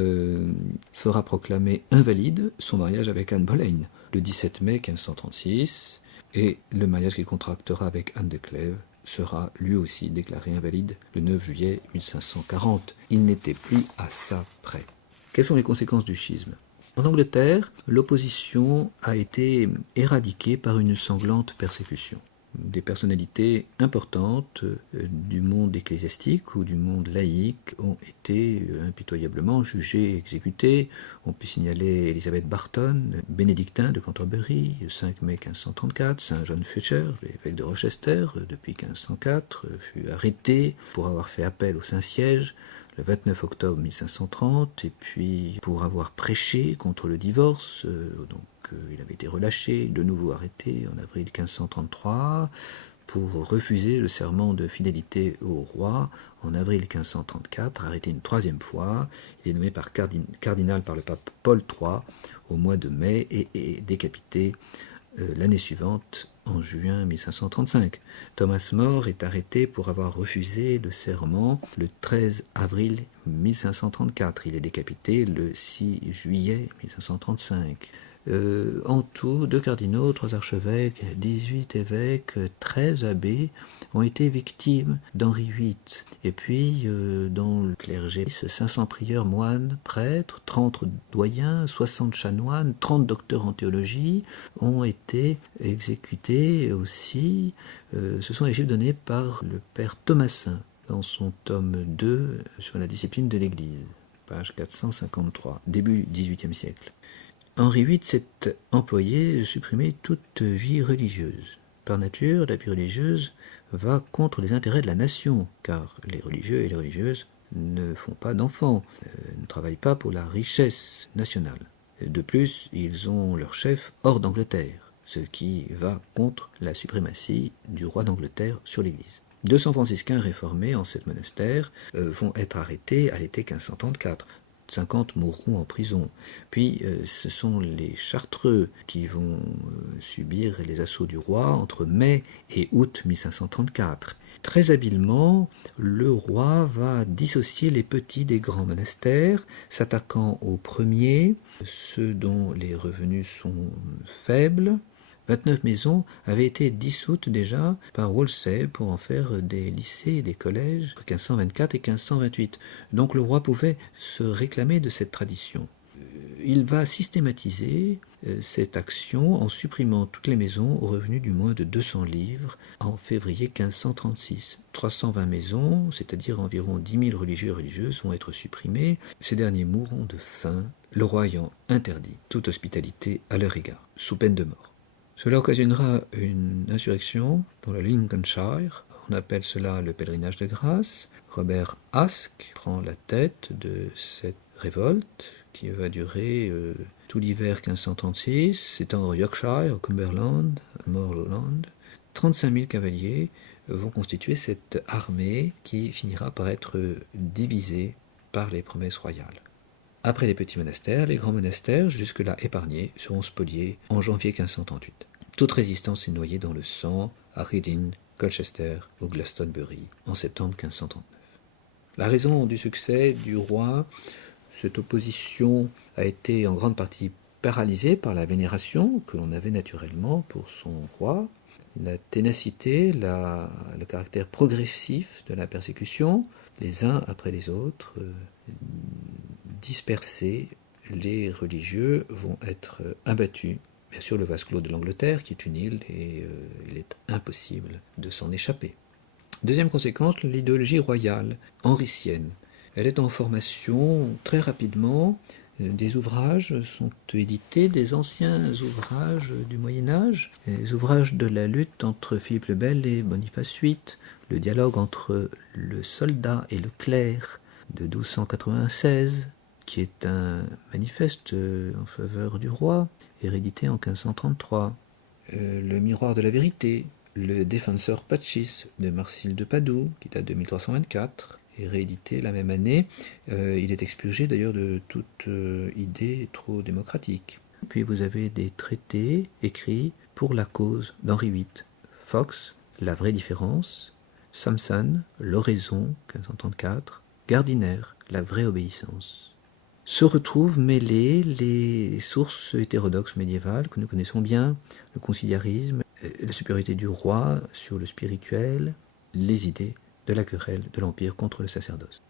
fera proclamer invalide son mariage avec Anne Boleyn le 17 mai 1536, et le mariage qu'il contractera avec Anne de Clèves sera lui aussi déclaré invalide le 9 juillet 1540. Il n'était plus à ça près. Quelles sont les conséquences du schisme ? En Angleterre, l'opposition a été éradiquée par une sanglante persécution. Des personnalités importantes du monde ecclésiastique ou du monde laïque ont été impitoyablement jugées et exécutées. On peut signaler Elizabeth Barton, bénédictin de Canterbury, le 5 mai 1534, Saint John Fletcher, l'évêque de Rochester, depuis 1504, fut arrêté pour avoir fait appel au Saint-Siège le 29 octobre 1530, et puis pour avoir prêché contre le divorce, il avait été relâché, de nouveau arrêté en avril 1533, pour refuser le serment de fidélité au roi en avril 1534, arrêté une troisième fois. Il est nommé par cardinal par le pape Paul III au mois de mai et est décapité l'année suivante, en juin 1535. Thomas More est arrêté pour avoir refusé le serment le 13 avril 1534. Il est décapité le 6 juillet 1535. En tout, 2 cardinaux, 3 archevêques, 18 évêques, 13 abbés ont été victimes d'Henri VIII. Et puis, dans le clergé, 500 prieurs, moines, prêtres, 30 doyens, 60 chanoines, 30 docteurs en théologie ont été exécutés aussi. Ce sont les chiffres donnés par le père Thomasin dans son tome 2 sur la discipline de l'Église, page 453, début XVIIIe siècle. Henri VIII s'est employé de supprimer toute vie religieuse. Par nature, la vie religieuse va contre les intérêts de la nation, car les religieux et les religieuses ne font pas d'enfants, ne travaillent pas pour la richesse nationale. De plus, ils ont leur chef hors d'Angleterre, ce qui va contre la suprématie du roi d'Angleterre sur l'Église. 200 franciscains réformés en 7 monastères vont être arrêtés à l'été 1534. 50 mourront en prison. Puis ce sont les Chartreux qui vont subir les assauts du roi entre mai et août 1534. Très habilement, le roi va dissocier les petits des grands monastères, s'attaquant aux premiers, ceux dont les revenus sont faibles. 29 maisons avaient été dissoutes déjà par Wolsey pour en faire des lycées et des collèges entre 1524 et 1528. Donc le roi pouvait se réclamer de cette tradition. Il va systématiser cette action en supprimant toutes les maisons aux revenus du moins de 200 livres en février 1536. 320 maisons, c'est-à-dire environ 10 000 religieux et religieuses, vont être supprimées. Ces derniers mourront de faim, le roi ayant interdit toute hospitalité à leur égard, sous peine de mort. Cela occasionnera une insurrection dans le Lincolnshire. On appelle cela le pèlerinage de grâce. Robert Aske prend la tête de cette révolte qui va durer tout l'hiver 1536, s'étendre au Yorkshire, au Cumberland, à Moorland. 35 000 cavaliers vont constituer cette armée qui finira par être divisée par les promesses royales. Après les petits monastères, les grands monastères, jusque-là épargnés, seront spoliés en janvier 1538. Toute résistance est noyée dans le sang à Reading, Colchester ou Glastonbury en septembre 1539. La raison du succès du roi, cette opposition a été en grande partie paralysée par la vénération que l'on avait naturellement pour son roi, la ténacité, le caractère progressif de la persécution, les uns après les autres, dispersés, les religieux vont être abattus. Bien sûr, le vase clos de l'Angleterre, qui est une île, et il est impossible de s'en échapper. Deuxième conséquence, l'idéologie royale, henricienne. Elle est en formation très rapidement. Des ouvrages sont édités, des anciens ouvrages du Moyen-Âge, les ouvrages de la lutte entre Philippe le Bel et Boniface VIII, le dialogue entre le soldat et le clerc de 1296, qui est un manifeste en faveur du roi, réédité en 1533. Le miroir de la vérité, le Defensor Pacis de Marcille de Padoue, qui date de 1324, est réédité la même année. Il est expurgé d'ailleurs de toute idée trop démocratique. Puis vous avez des traités écrits pour la cause d'Henri VIII. Fox, La vraie différence, Samson, L'oraison, 1534, Gardiner, La vraie obéissance. Se retrouvent mêlées les sources hétérodoxes médiévales que nous connaissons bien, le conciliarisme, la supériorité du roi sur le spirituel, les idées de la querelle de l'Empire contre le sacerdoce.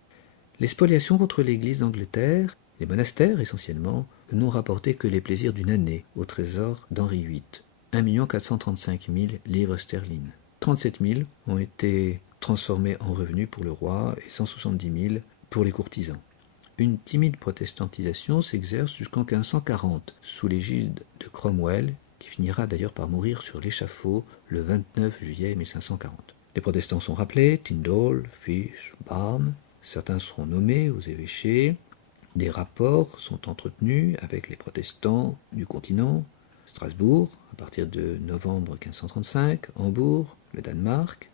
Les spoliations contre l'Église d'Angleterre, les monastères essentiellement, n'ont rapporté que les plaisirs d'une année au trésor d'Henri VIII, 1 435 000 livres sterling. 37 000 ont été transformés en revenus pour le roi et 170 000 pour les courtisans. Une timide protestantisation s'exerce jusqu'en 1540, sous l'égide de Cromwell, qui finira d'ailleurs par mourir sur l'échafaud le 29 juillet 1540. Les protestants sont rappelés, Tyndale, Fish, Barnes, certains seront nommés aux évêchés, des rapports sont entretenus avec les protestants du continent, Strasbourg, à partir de novembre 1535, Hambourg, le Danemark,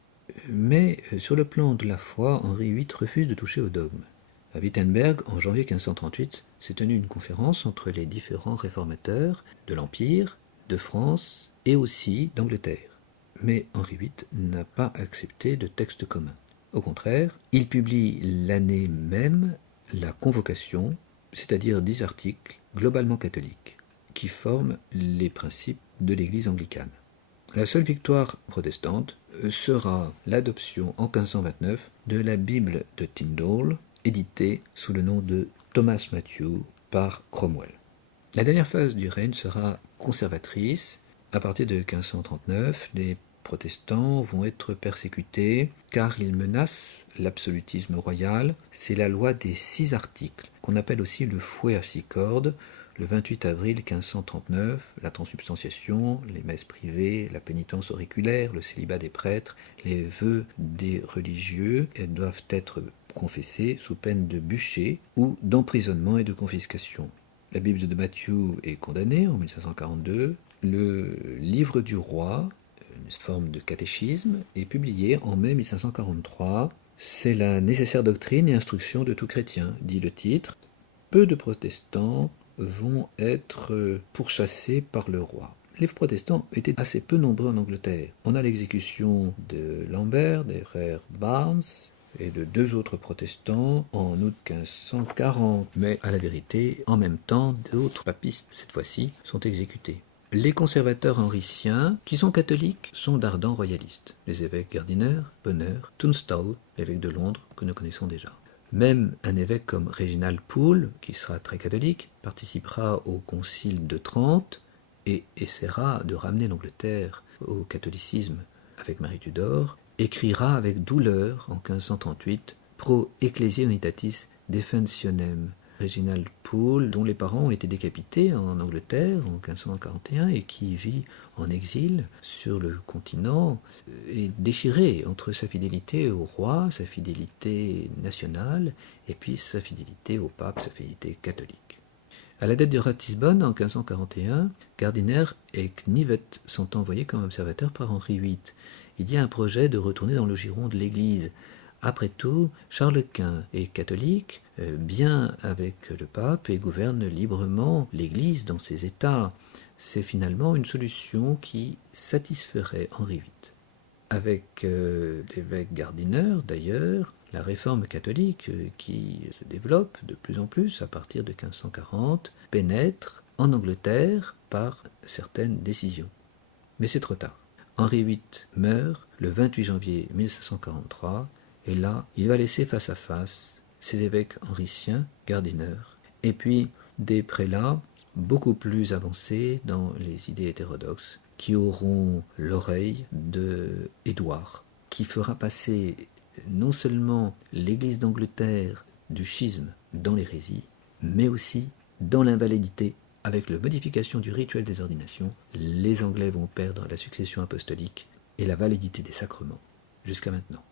mais sur le plan de la foi, Henri VIII refuse de toucher au dogme. À Wittenberg, en janvier 1538, s'est tenue une conférence entre les différents réformateurs de l'Empire, de France et aussi d'Angleterre. Mais Henri VIII n'a pas accepté de texte commun. Au contraire, il publie l'année même la Convocation, c'est-à-dire 10 articles globalement catholiques, qui forment les principes de l'Église anglicane. La seule victoire protestante sera l'adoption en 1529 de la Bible de Tyndale, édité sous le nom de Thomas Matthew par Cromwell. La dernière phase du règne sera conservatrice. À partir de 1539, les protestants vont être persécutés car ils menacent l'absolutisme royal. C'est la loi des 6 articles, qu'on appelle aussi le fouet à 6 cordes. Le 28 avril 1539, la transubstantiation, les messes privées, la pénitence auriculaire, le célibat des prêtres, les vœux des religieux doivent être confessés sous peine de bûcher ou d'emprisonnement et de confiscation. La Bible de Matthieu est condamnée en 1542. Le livre du roi, une forme de catéchisme, est publié en mai 1543. C'est la nécessaire doctrine et instruction de tout chrétien, dit le titre. Peu de protestants vont être pourchassés par le roi. Les protestants étaient assez peu nombreux en Angleterre. On a l'exécution de Lambert, des frères Barnes, et de 2 autres protestants en août 1540. Mais à la vérité, en même temps, d'autres papistes, cette fois-ci, sont exécutés. Les conservateurs henriciens, qui sont catholiques, sont d'ardents royalistes. Les évêques Gardiner, Bonner, Tunstall, l'évêque de Londres, que nous connaissons déjà. Même un évêque comme Réginald Pole, qui sera très catholique, participera au concile de Trente et essaiera de ramener l'Angleterre au catholicisme avec Marie Tudor, écrira avec douleur en 1538 Pro Ecclesia Unitatis Defensionem, Reginald Pole, dont les parents ont été décapités en Angleterre en 1541 et qui vit en exil sur le continent, est déchiré entre sa fidélité au roi, sa fidélité nationale, et puis sa fidélité au pape, sa fidélité catholique. À la date de Ratisbonne, en 1541, Gardiner et Knivet sont envoyés comme observateurs par Henri VIII. Il y a un projet de retourner dans le giron de l'Église. Après tout, Charles Quint est catholique, bien avec le pape, et gouverne librement l'Église dans ses États. C'est finalement une solution qui satisferait Henri VIII. Avec l'évêque Gardiner, d'ailleurs, la réforme catholique qui se développe de plus en plus à partir de 1540 pénètre en Angleterre par certaines décisions. Mais c'est trop tard. Henri VIII meurt le 28 janvier 1543, et là, il va laisser face à face ses évêques henriciens, Gardiner, et puis des prélats beaucoup plus avancés dans les idées hétérodoxes, qui auront l'oreille de Édouard, qui fera passer non seulement l'Église d'Angleterre du schisme dans l'hérésie, mais aussi dans l'invalidité. Avec la modification du rituel des ordinations, les Anglais vont perdre la succession apostolique et la validité des sacrements jusqu'à maintenant.